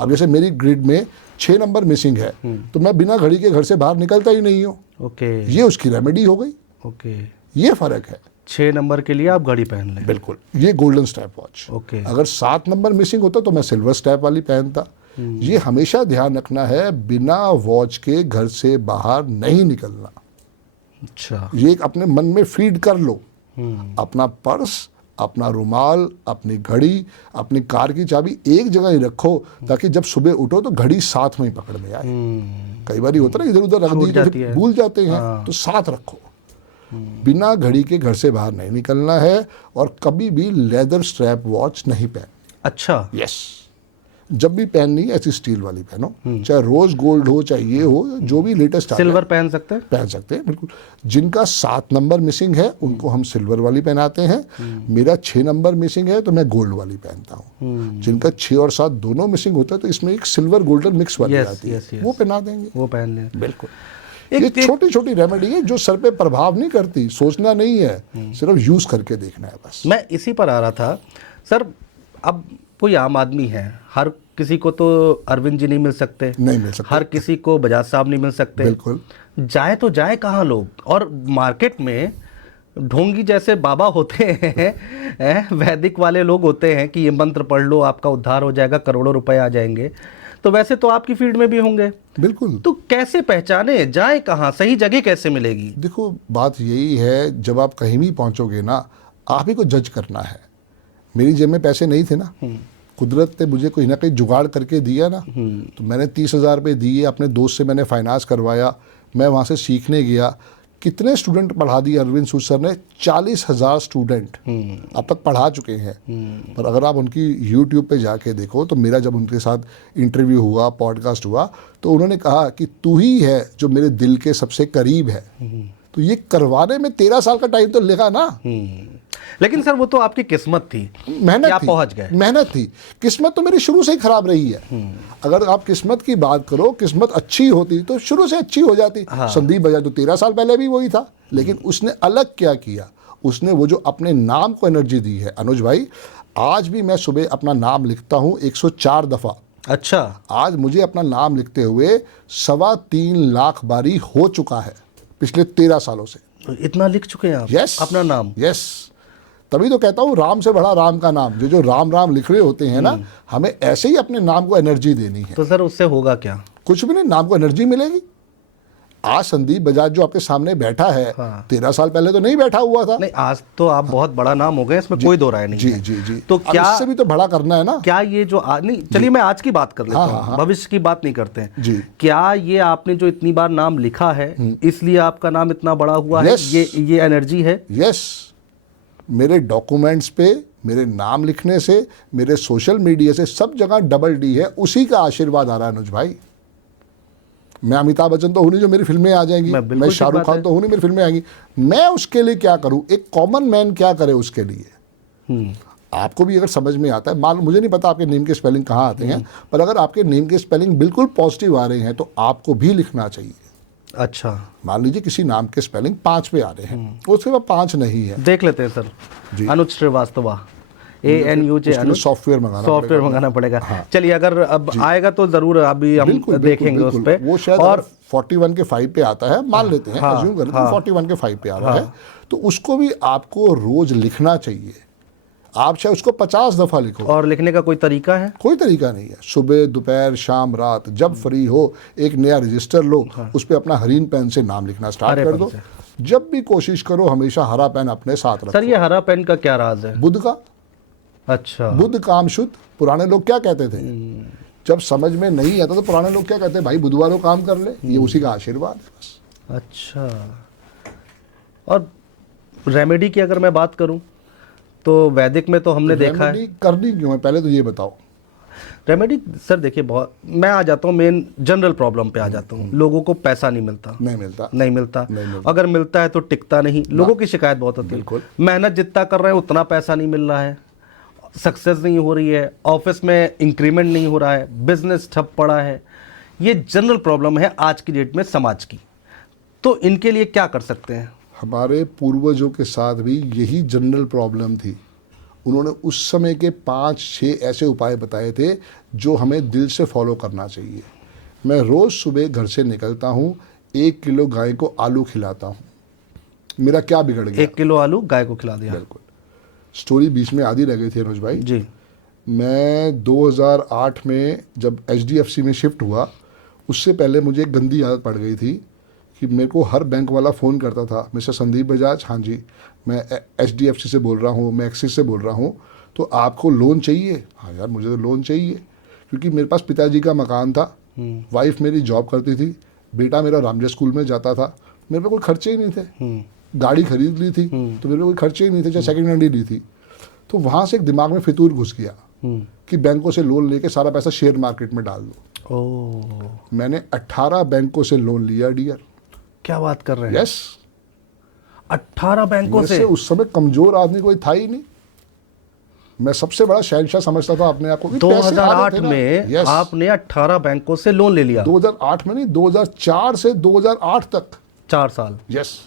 अब जैसे मेरी ग्रिड में 6 नंबर मिसिंग है, तो मैं बिना घड़ी के घर से बाहर निकलता ही नहीं हूँ। ओके, ये उसकी रेमेडी हो गई। ओके, ये फर्क है। 6 नंबर के लिए आप घड़ी पहन लें। बिल्कुल, ये गोल्डन स्टेप वॉच। ओके। अगर 7 नंबर मिसिंग होता तो मैं सिल्वर स्टेप वाली पहनता। ये हमेशा ध्यान रखना है, बिना वॉच के घर से बाहर नहीं निकलना। अच्छा, ये एक अपने मन में फीड कर लो। अपना पर्स, अपना रुमाल, अपनी घड़ी, अपनी कार की चाबी एक जगह ही रखो, ताकि जब सुबह उठो तो घड़ी साथ में ही पकड़ में आए। कई बार होता है ना, इधर उधर रख दी तो फिर भूल जाते हैं। तो साथ रखो। बिना घड़ी के घर से बाहर नहीं निकलना है, और कभी भी लेदर स्ट्रैप वॉच नहीं पहन। अच्छा, यस, जब भी पहननी है ऐसी स्टील वाली पहनो, चाहे रोज गोल्ड हो, चाहे ये हो, जो भी लेटेस्ट सिल्वर पहन सकते हैं। पहन सकते हैं। बिल्कुल। जिनका 7 नंबर मिसिंग है उनको हम सिल्वर वाली पहनाते हैं। मेरा 6 नंबर मिसिंग है तो मैं गोल्ड वाली पहनता हूँ। जिनका 6 और 7 दोनों मिसिंग होता है तो इसमें एक सिल्वर गोल्डन मिक्स वाली आती है, वो पहना देंगे। वो पहन लें। बिल्कुल। ये छोटी छोटी रेमेडी है जो सर पे प्रभाव नहीं करती। सोचना नहीं है, सिर्फ यूज करके देखना है बस। मैं इसी पर आ रहा था सर। अब कोई आम आदमी है, हर किसी को तो अरविंद जी नहीं मिल सकते, नहीं मिल सकते। हर किसी को बजाज साहब नहीं मिल सकते। बिल्कुल। जाए तो जाए कहाँ लोग? और मार्केट में ढोंगी जैसे बाबा होते हैं, वैदिक वाले लोग होते हैं कि ये मंत्र पढ़ लो आपका उद्धार हो जाएगा, करोड़ों रुपए आ जाएंगे। तो वैसे तो आपकी फील्ड में भी होंगे, बिल्कुल। तो कैसे पहचाने, जाए कहाँ, सही जगह कैसे मिलेगी? देखो बात यही है, जब आप कहीं भी पहुंचोगे ना, आप ही को जज करना है। मेरी जेब में पैसे नहीं थे ना, कुदरत ने मुझे कोई ना कहीं जुगाड़ करके दिया ना, तो मैंने 30,000 रुपये दिए, अपने दोस्त से मैंने फाइनेंस करवाया, मैं वहाँ से सीखने गया। कितने स्टूडेंट पढ़ा दिए अरविंद सूद सर ने? 40,000 स्टूडेंट अब तक पढ़ा चुके हैं। पर अगर आप उनकी यूट्यूब पे जाके देखो, तो मेरा जब उनके साथ इंटरव्यू हुआ, पॉडकास्ट हुआ, तो उन्होंने कहा कि तू ही है जो मेरे दिल के सबसे करीब है। तो ये करवाने में 13 साल का टाइम तो लगा ना। लेकिन सर वो तो आपकी किस्मत थी, मेहनत आप थी, पहुंच गए। मेहनत थी। किस्मत तो मेरी शुरू से ही खराब रही है। अगर आप किस्मत की बात करो, किस्मत अच्छी होती तो शुरू से अच्छी हो जाती। संदीप बजाज तो 13 साल पहले भी वही था, लेकिन उसने अलग क्या किया? उसने वो जो अपने नाम को एनर्जी दी है। अनुज भाई, आज भी मैं सुबह अपना नाम लिखता हूँ 104 दफ़ा। अच्छा, आज मुझे अपना नाम लिखते हुए 3.25 लाख बारी हो चुका है पिछले 13 सालों से। तो इतना लिख चुके हैं आप यस, अपना नाम? यस। तभी तो कहता हूँ राम से बड़ा राम का नाम। जो राम राम लिख रहे होते हैं ना, हमें ऐसे ही अपने नाम को एनर्जी देनी है। तो सर उससे होगा क्या? कुछ भी नहीं, नाम को एनर्जी मिलेगी। आज संदीप बजाज जो आपके सामने बैठा है, 13 साल पहले तो नहीं बैठा हुआ था। नहीं, आज तो आप बहुत बड़ा नाम हो गए, इसमें कोई दो राय नहीं जी है। जी जी। तो अब क्या इससे भी तो बड़ा करना है ना। क्या ये जो नहीं, चलिए मैं आज की बात कर लेता हूँ, भविष्य की बात नहीं करते हैं। जी। क्या ये आपने जो इतनी बार नाम लिखा है, इसलिए आपका नाम इतना बड़ा हुआ है? Yes. ये एनर्जी है? यस। मेरे डॉक्यूमेंट्स पे मेरे नाम लिखने से, मेरे सोशल मीडिया से, सब जगह डबल डी है। उसी का आशीर्वाद आ रहा है अनुज भाई। मैं अमिताभ बच्चन तो हूँ नहीं जो मेरी फिल्में आ जाएंगी, मैं शाहरुख खान तो हूँ नहीं मेरी फिल्में आएंगी। मैं उसके लिए क्या करूँ? एक कॉमन मैन क्या करे उसके लिए? आपको भी अगर समझ में आता है, मालूम, मुझे नहीं पता आपके नेम के स्पेलिंग कहाँ आते हैं, पर अगर आपके नेम के स्पेलिंग बिल्कुल पॉजिटिव आ रहे हैं तो आपको भी लिखना चाहिए। अच्छा, मान लीजिए किसी नाम के स्पेलिंग 5 पे आ रहे हैं, उसके बाद 5 नहीं है, देख लेते हैं सर। अनुज श्रीवास्तव, ANUJ, सॉफ्टवेयर मंगाना पड़ेगा। चलिए, अगर अब आएगा तो जरूर अभी हम देखेंगे उस पे। वो शायद और 41 के 5 पे आता है, मान लेते हैं, अज्यूम करते हैं 41 के 5 पे आ रहा है, तो उसको भी आपको रोज लिखना चाहिए। आप चाहे उसको 50 दफ़ा लिखो। और लिखने का कोई तरीका है? कोई तरीका नहीं है। सुबह, दोपहर, शाम, रात, जब फ्री हो एक नया रजिस्टर लो, उस पर अपना हरीन पेन से नाम लिखना स्टार्ट कर दो। जब भी कोशिश करो हमेशा हरा पेन अपने साथ रखो। सर ये हरा पेन का क्या राज है? बुध का। अच्छा, बुध काम शुद्ध। पुराने लोग क्या कहते थे? जब समझ में नहीं आता तो पुराने लोग क्या कहते हैं? भाई बुधवारों काम कर ले, ये उसी का आशीर्वाद है। अच्छा, और रेमेडी की अगर मैं बात करूं तो वैदिक में तो हमने देखा है। करनी क्यों है, पहले तो ये बताओ। रेमेडी सर देखिए, बहुत, मैं आ जाता हूँ मेन जनरल प्रॉब्लम पे आ जाता हूँ। लोगों को पैसा नहीं मिलता, नहीं मिलता। अगर मिलता है तो टिकता नहीं। लोगों की शिकायत बहुत होती है, मेहनत जितना कर रहे हैं उतना पैसा नहीं मिल रहा है, सक्सेस नहीं हो रही है, ऑफिस में इंक्रीमेंट नहीं हो रहा है, बिजनेस ठप पड़ा है। ये जनरल प्रॉब्लम है आज की डेट में समाज की। तो इनके लिए क्या कर सकते हैं? हमारे पूर्वजों के साथ भी यही जनरल प्रॉब्लम थी। उन्होंने उस समय के 5-6 ऐसे उपाय बताए थे जो हमें दिल से फॉलो करना चाहिए। मैं रोज़ सुबह घर से निकलता हूँ, 1 किलो गाय को आलू खिलाता हूँ। मेरा क्या बिगड़ गया? 1 किलो आलू गाय को खिला दिया। बिल्कुल। स्टोरी बीच में आधी रह गई थी अनुज भाई जी। मैं 2008 में जब HDFC में शिफ्ट हुआ, उससे पहले मुझे एक गंदी आदत पड़ गई थी कि मेरे को हर बैंक वाला फ़ोन करता था, मिस्टर संदीप बजाज, हाँ जी मैं HDFC से बोल रहा हूँ, मैं एक्सिस से बोल रहा हूँ, तो आपको लोन चाहिए? हाँ यार मुझे तो लोन चाहिए, क्योंकि मेरे पास पिताजी का मकान था, वाइफ मेरी जॉब करती थी, बेटा मेरा रामजय स्कूल में जाता था, मेरे पे कोई खर्चे ही नहीं थे। गाड़ी खरीद ली थी तो मेरे पे कोई खर्चे ही नहीं थे, चाहे सेकेंड हैंड ही ली थी। तो वहाँ से एक दिमाग में फितूर घुस गया कि बैंकों से लोन लेके सारा पैसा शेयर मार्केट में डाल दो। मैंने 18 बैंकों से लोन लिया डियर। क्या बात कर रहे हैं? यस, 18 बैंकों से। उस समय कमजोर आदमी कोई था ही नहीं। मैं सबसे बड़ा शहंशाह समझता था अपने आप को। 2008 में आपने 18 बैंकों से लोन ले लिया? 2008 में नहीं, 2004 से 2008 तक 4 साल। यस।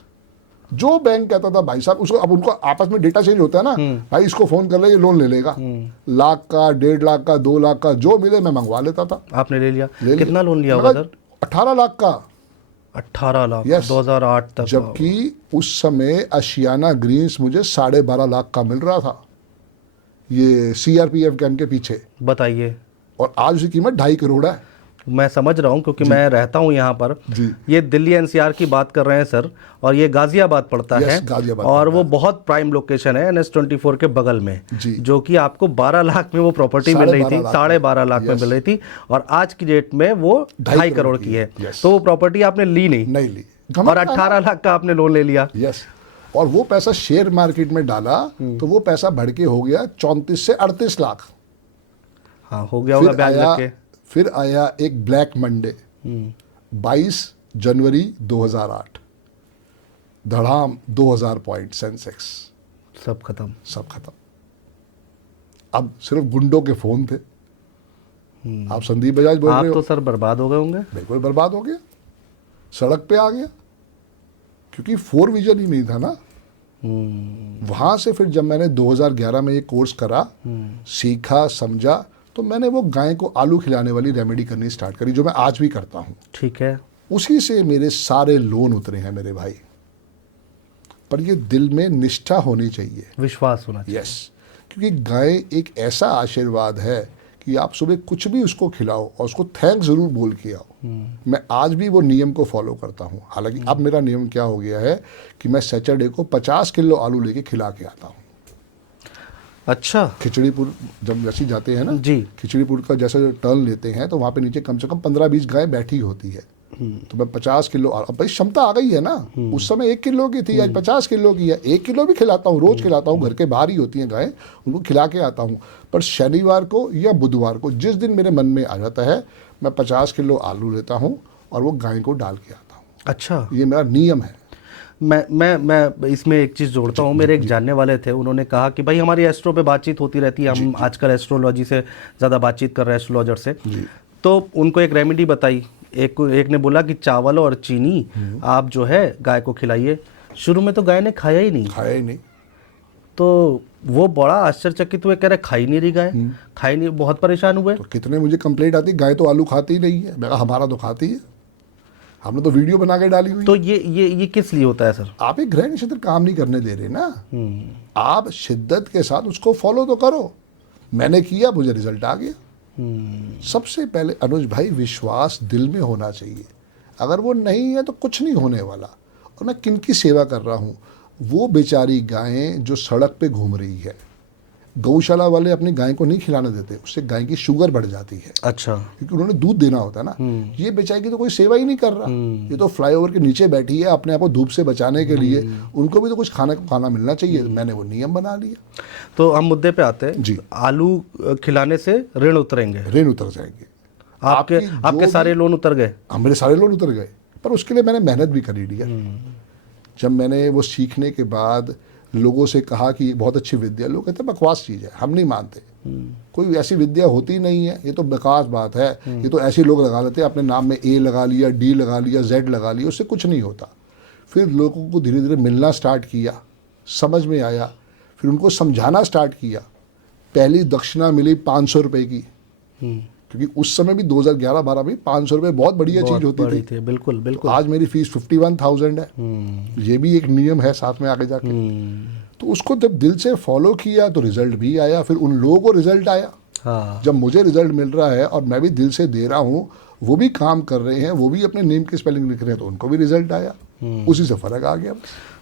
जो बैंक कहता था भाई साहब, उसको अब उनको आपस में डेटा चेंज होता है ना, भाई इसको फोन कर ले, ये लोन ले लेगा, लाख का, 1.5 लाख का, 2 लाख का, जो मिले मैं मंगवा लेता था। आपने ले लिया? कितना लोन लिया होगा सर? 18 लाख का। 18 लाख? 2008 तक। जबकि उस समय आशियाना ग्रीन्स मुझे 12.5 लाख का मिल रहा था, ये CRPF कैंप के पीछे। बताइए। और आज उसकी कीमत 2.5 करोड़ है। मैं समझ रहा हूँ क्योंकि मैं रहता हूँ यहाँ पर। जी। ये दिल्ली एनसीआर की बात कर रहे हैं सर, और ये गाजियाबाद पड़ता Yes, है, गाजियाबाद और पड़ता वो है। बहुत प्राइम लोकेशन है NH24 के बगल में, जी। जो कि आपको 12 लाख में वो प्रॉपर्टी मिल रही थी, 12.5 लाख में मिल रही थी, और आज की डेट में वो 2.5 करोड़ की है। Yes। तो वो प्रॉपर्टी आपने ली नहीं ली, और 18 लाख का आपने लोन ले लिया। यस, और वो पैसा शेयर मार्केट में डाला तो वो पैसा बढ़ के हो गया 34 से 38 लाख। हाँ, हो गया होगा ब्याज लग के। फिर आया एक ब्लैक मंडे 22 जनवरी 2008, धड़ाम 2000 पॉइंट सेंसेक्स, सब खत्म। सब खत्म। अब सिर्फ गुंडों के फोन थे। आप संदीप बजाज बोल रहे आप हो। तो सर बर्बाद हो गए होंगे। बिल्कुल बर्बाद हो गया, सड़क पे आ गया, क्योंकि 4 विजन ही नहीं था ना। वहां से फिर जब मैंने 2011 में ये कोर्स करा, सीखा, समझा, तो मैंने वो गाय को आलू खिलाने वाली रेमेडी करनी स्टार्ट करी, जो मैं आज भी करता हूँ। ठीक है। उसी से मेरे सारे लोन उतरे हैं मेरे भाई। पर ये दिल में निष्ठा होनी चाहिए, विश्वास होना चाहिए। यस, क्योंकि गाय एक ऐसा आशीर्वाद है कि आप सुबह कुछ भी उसको खिलाओ और उसको थैंक जरूर बोल के आओ। मैं आज भी वो नियम को फॉलो करता हूँ। हालांकि अब मेरा नियम क्या हो गया है कि मैं सैटरडे को 50 किलो आलू लेके खिला के आता हूँ। अच्छा। खिचड़ीपुर जब जैसे जाते हैं ना जी, खिचड़ीपुर का जैसे टर्न लेते हैं तो वहाँ पे नीचे कम से कम 15-20 गाय बैठी होती है। तो मैं 50 किलो, अब भाई क्षमता आ गई है ना। उस समय 1 किलो की थी, आज 50 किलो की है। 1 किलो भी खिलाता हूँ, रोज खिलाता हूँ। घर के बाहर ही होती हैं गाय, उनको खिला के आता हूँ। पर शनिवार को या बुधवार को, जिस दिन मेरे मन में आ जाता है, मैं 50 किलो आलू लेता हूँ और वो गाय को डाल के आता हूँ। अच्छा, ये मेरा नियम है। मैं इसमें एक चीज़ जोड़ता हूँ। मेरे एक जानने वाले थे, उन्होंने कहा कि भाई हमारी एस्ट्रो पे बातचीत होती रहती है, हम आजकल एस्ट्रोलॉजी से ज़्यादा बातचीत कर रहे हैं, एस्ट्रोलॉजर से। तो उनको एक रेमेडी बताई। एक ने बोला कि चावल और चीनी आप जो है गाय को खिलाइए। शुरू में तो गाय ने खाया ही नहीं। तो वो बड़ा आश्चर्यचकित हुए, कह रहे खाई नहीं रही गाय, खाई नहीं। बहुत परेशान हुए। तो कितने मुझे कंप्लेंट आती, गाय तो आलू खाती ही नहीं है। मैं कहा हमारा तो खाती है, हमने तो वीडियो बना के डाली हुई। तो ये किस लिए होता है सर? आप एक ग्रह नक्षत्र काम नहीं करने दे रहे ना। आप शिद्दत के साथ उसको फॉलो तो करो। मैंने किया, मुझे रिजल्ट आ गया। सबसे पहले अनुज भाई, विश्वास दिल में होना चाहिए। अगर वो नहीं है तो कुछ नहीं होने वाला। और मैं किनकी सेवा कर रहा हूँ? वो बेचारी गायें जो सड़क पे घूम रही है। गौशाला वाले अपनी गाय को नहीं खिलाने देते, उससे गाय की शुगर बढ़ जाती है। अच्छा। क्योंकि उन्होंने दूध देना होता है ना। ये बेचारी की तो कोई सेवा ही नहीं कर रहा। ये तो फ्लाईओवर के नीचे बैठी है अपने आप को धूप से बचाने के लिए। उनको भी तो कुछ खाना मिलना चाहिए। मैंने वो नियम बना लिया। तो हम मुद्दे पे आते हैं जी। आलू खिलाने से ऋण उतरेंगे, ऋण उतर जाएंगे। आपके सारे लोन उतर गए? मेरे सारे लोन उतर गए। पर उसके लिए मैंने मेहनत भी करी लिया। जब मैंने वो सीखने के बाद लोगों से कहा कि ये बहुत अच्छी विद्या, लोग कहते हैं बकवास चीज़ है, हम नहीं मानते। कोई ऐसी विद्या होती नहीं है, ये तो बकवास बात है। ये तो ऐसे लोग लगा लेते हैं, अपने नाम में ए लगा लिया, डी लगा लिया, जेड लगा लिया, उससे कुछ नहीं होता। फिर लोगों को धीरे धीरे मिलना स्टार्ट किया, समझ में आया, फिर उनको समझाना स्टार्ट किया। पहली दक्षिणा मिली 500 रुपये की, क्योंकि उस समय भी 2011-12 में 500 रुपये बहुत बढ़िया चीज़ होती थी। बिल्कुल बिल्कुल। आज मेरी फीस 51,000 है। ये भी एक नियम है साथ में आगे जाके। तो उसको जब दिल से फॉलो किया तो रिजल्ट भी आया। फिर उन लोगों को रिजल्ट आया। हाँ। जब मुझे रिजल्ट मिल रहा है और मैं भी दिल से दे रहा हूँ, वो भी काम कर रहे हैं, वो भी अपने नेम की स्पेलिंग लिख रहे हैं, तो उनको भी रिजल्ट आया। उसी से फर्क आ गया।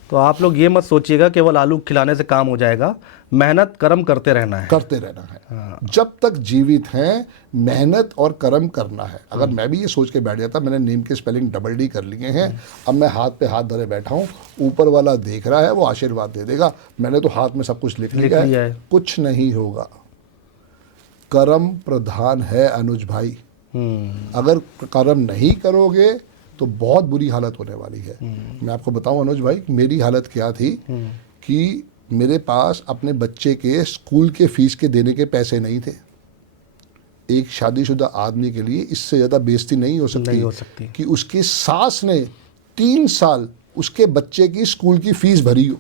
तो आप लोग ये मत सोचिएगा केवल आलू खिलाने से काम हो जाएगा। मेहनत कर्म करते रहना है, करते रहना है। जब तक जीवित हैं, मेहनत और कर्म करना है। अगर मैं भी ये सोच के बैठ जाता, मैंने नेम के स्पेलिंग डबल डी कर लिए हैं, अब मैं हाथ पे हाथ धरे बैठा हूँ, ऊपर वाला देख रहा है, वो आशीर्वाद दे देगा। मैंने तो हाथ में सब कुछ लिख लिया है, कुछ नहीं होगा। कर्म प्रधान है अनुज भाई। अगर कर्म नहीं करोगे तो बहुत बुरी हालत होने वाली है। मैं आपको बताऊं अनुज भाई, मेरी हालत क्या थी कि मेरे पास अपने बच्चे के स्कूल के फीस के देने के पैसे नहीं थे। एक शादीशुदा आदमी के लिए इससे ज़्यादा बेइज्जती नहीं हो सकती कि उसकी सास ने 3 साल उसके बच्चे की स्कूल की फीस भरी हो।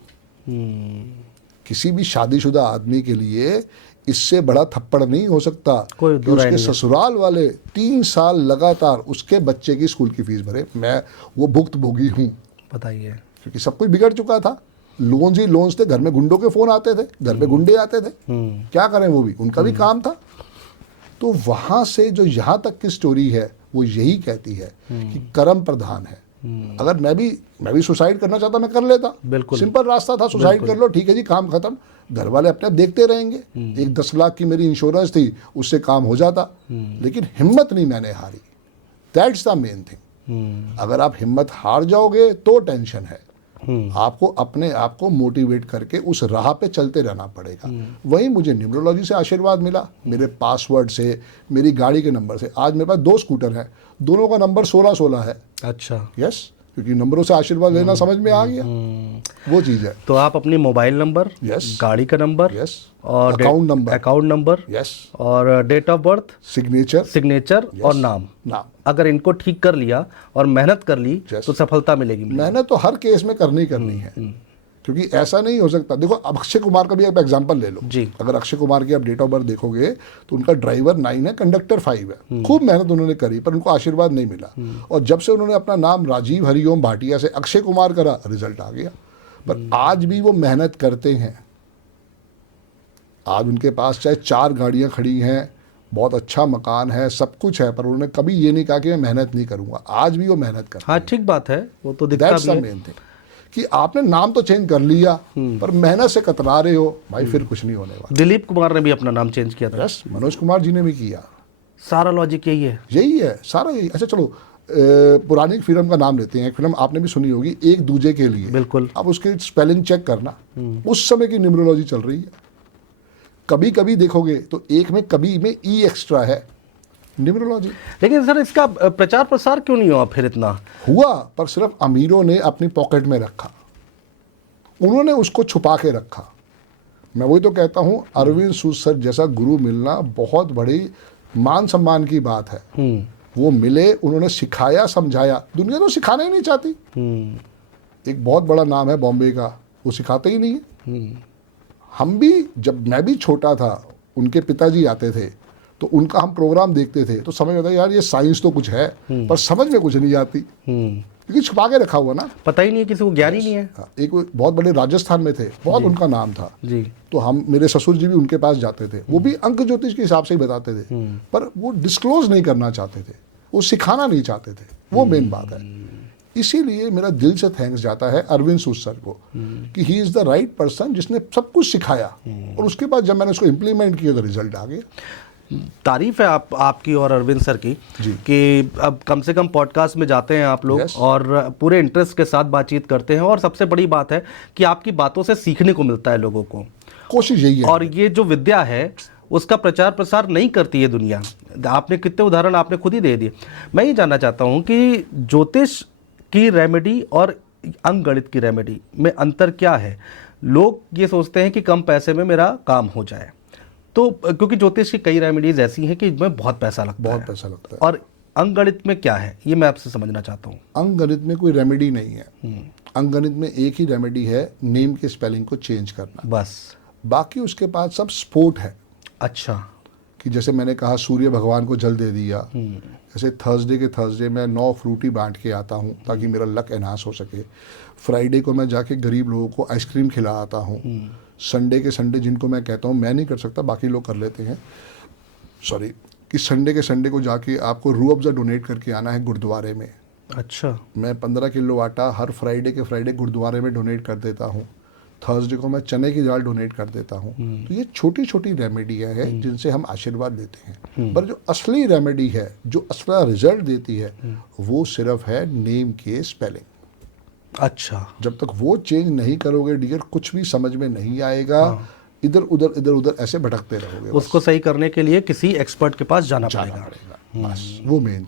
किसी भी शादीशुदा आदमी के लिए इससे बड़ा थप्पड़ नहीं हो सकता कि उसके ससुराल वाले 3 साल लगातार उसके बच्चे की स्कूल की फीस भरे। मैं वो भुक्तभोगी हूँ, बताइए। क्योंकि सब कुछ बिगड़ चुका था। लोन्स ही लोन्स थे, घर में गुंडों के फोन आते थे, घर में गुंडे आते थे। क्या करें, वो भी उनका भी काम था। तो वहाँ से जो यहाँ तक की स्टोरी है वो यही कहती है कि कर्म प्रधान है। अगर मैं भी सुसाइड करना चाहता, मैं कर लेता, बिल्कुल। सिंपल रास्ता था, सुसाइड कर लो, ठीक है जी, काम खत्म, घर वाले अपने आप देखते रहेंगे। एक 10 लाख की मेरी इंश्योरेंस थी, उससे काम हो जाता। लेकिन हिम्मत नहीं मैंने हारी, दैट्स द मेन थिंग। अगर आप हिम्मत हार जाओगे तो टेंशन है। आपको अपने आप को मोटिवेट करके उस राह पे चलते रहना पड़ेगा। वही मुझे न्यूमरोलॉजी से आशीर्वाद मिला, मेरे पासवर्ड से, मेरी गाड़ी के नंबर से। आज मेरे पास 2 स्कूटर है, दोनों का नंबर 16-16 है। अच्छा। यस, क्योंकि नंबरों से आशीर्वाद लेना समझ में आ गया, वो चीज़ है। तो आप अपनी मोबाइल नंबर, यस, गाड़ी का नंबर, यस, और अकाउंट नंबर, यस, और डेट ऑफ बर्थ, सिग्नेचर और नाम, अगर इनको ठीक कर लिया और मेहनत कर ली तो सफलता मिलेगी। मेहनत तो हर केस में करनी है, क्योंकि ऐसा नहीं हो सकता। देखो, अब अक्षय कुमार का भी आप एग्जांपल ले लो जी। अगर अक्षय कुमार की आप डेट ऑफ बर्थ देखोगे तो उनका ड्राइवर 9 है, कंडक्टर 5 है। खूब मेहनत उन्होंने करी पर उनको आशीर्वाद नहीं मिला। और जब से उन्होंने अपना नाम राजीव हरिओम भाटिया से अक्षय कुमार करा, रिजल्ट आ गया। पर आज भी वो मेहनत करते हैं। आज उनके पास चाहे 4 गाड़ियां खड़ी हैं, बहुत अच्छा मकान है, सब कुछ है, पर उन्होंने कभी ये नहीं कहा कि मैं मेहनत नहीं करूंगा। आज भी वो मेहनत करते हैं। हाँ, ठीक बात है, वो तो दिखता भी है। मेन थिंग कि आपने नाम तो चेंज कर लिया पर मेहनत से कतरा रहे हो भाई, फिर कुछ नहीं होने वाला। दिलीप कुमार ने भी अपना नाम चेंज किया था। यस, मनोज कुमार जी ने भी किया। सारा लॉजिक यही है, सारा यही। अच्छा चलो, पुरानी फिल्म का नाम लेते हैं। एक फिल्म आपने भी सुनी होगी, एक दूजे के लिए। बिल्कुल। आप उसके स्पेलिंग चेक करना, उस समय की न्यूमरोलॉजी चल रही है। कभी कभी देखोगे तो एक में कभी में ई एक्स्ट्रा है न्यूमरोलॉजी। लेकिन सर, इसका प्रचार प्रसार क्यों नहीं हुआ फिर? इतना हुआ, पर सिर्फ अमीरों ने अपनी पॉकेट में रखा, उन्होंने उसको छुपा के रखा। मैं वही तो कहता हूं, अरविंद सूद सर जैसा गुरु मिलना बहुत बड़ी मान सम्मान की बात है। वो मिले, उन्होंने सिखाया, समझाया। दुनिया तो सिखाना ही नहीं चाहती। एक बहुत बड़ा नाम है बॉम्बे का, वो सिखाते ही नहीं है। हम भी, जब मैं भी छोटा था, उनके पिताजी आते थे तो उनका हम प्रोग्राम देखते थे तो समझ में आता यार ये साइंस तो कुछ है, पर समझ में कुछ नहीं आती, क्योंकि छुपा के रखा हुआ ना, पता ही नहीं है, किसी को ज्ञान ही नहीं है। एक बहुत बड़े राजस्थान में थे, बहुत उनका नाम था जी। तो हम, मेरे ससुर जी भी उनके पास जाते थे। वो भी अंक ज्योतिष के हिसाब से ही बताते थे, पर वो डिस्क्लोज नहीं करना चाहते थे, वो सिखाना नहीं चाहते थे। वो मेन बात है। इसीलिए मेरा दिल से थैंक्स जाता है अरविंद सूद सर को कि he is the right person, जिसने सब कुछ सिखाया। और उसके बाद जब मैंने उसको इम्प्लीमेंट किया तो रिजल्ट आ गया। तारीफ है आपकी और अरविंद सर की कि अब कम से कम पॉडकास्ट में जाते हैं आप लोग, और पूरे इंटरेस्ट के साथ बातचीत करते हैं। और सबसे बड़ी बात है कि आपकी बातों से सीखने को मिलता है लोगों को। कोशिश यही है। और ये जो विद्या है उसका प्रचार प्रसार नहीं करती है दुनिया। आपने कितने उदाहरण आपने खुद ही दे दिए। मैं ये जानना चाहता हूँ कि ज्योतिष की रेमेडी और अंकगणित की रेमेडी में अंतर क्या है? लोग ये सोचते हैं कि कम पैसे में मेरा काम हो जाए, तो क्योंकि ज्योतिष की कई रेमेडीज ऐसी हैं कि इसमें बहुत पैसा लगता है। और अंकगणित में क्या है, ये मैं आपसे समझना चाहता हूँ। अंकगणित में कोई रेमेडी नहीं है। अंकगणित में एक ही रेमेडी है, नेम के स्पेलिंग को चेंज करना, बस। बाकी उसके बाद सब स्पोर्ट है। अच्छा। कि जैसे मैंने कहा सूर्य भगवान को जल दे दिया, जैसे थर्सडे के थर्सडे मैं 9 फ्रूटी बांट के आता हूँ ताकि मेरा लक एनहांस हो सके। फ्राइडे को मैं जाके गरीब लोगों को आइसक्रीम खिला आता हूँ। संडे के संडे, जिनको मैं कहता हूँ, मैं नहीं कर सकता, बाकी लोग कर लेते हैं, सॉरी, कि संडे के संडे को जाके आपको रूह अफ़ज़ा डोनेट करके आना है गुरुद्वारे में। अच्छा। मैं 15 किलो आटा हर फ्राइडे के फ्राइडे गुरुद्वारे में डोनेट कर देता हूँ। थर्सडे को मैं चने की दाल डोनेट कर देता हूँ। तो ये छोटी छोटी रेमेडियाँ हैं जिनसे हम आशीर्वाद लेते हैं। पर जो असली रेमेडी है, जो असला रिजल्ट देती है, वो सिर्फ है नेम के स्पेलिंग। अच्छा। जब तक वो चेंज नहीं करोगे डियर, कुछ भी समझ में नहीं आएगा। इधर उधर ऐसे भटकते रहोगे। उसको सही करने के लिए किसी एक्सपर्ट के पास जाना पड़ेगा। बस वो मेन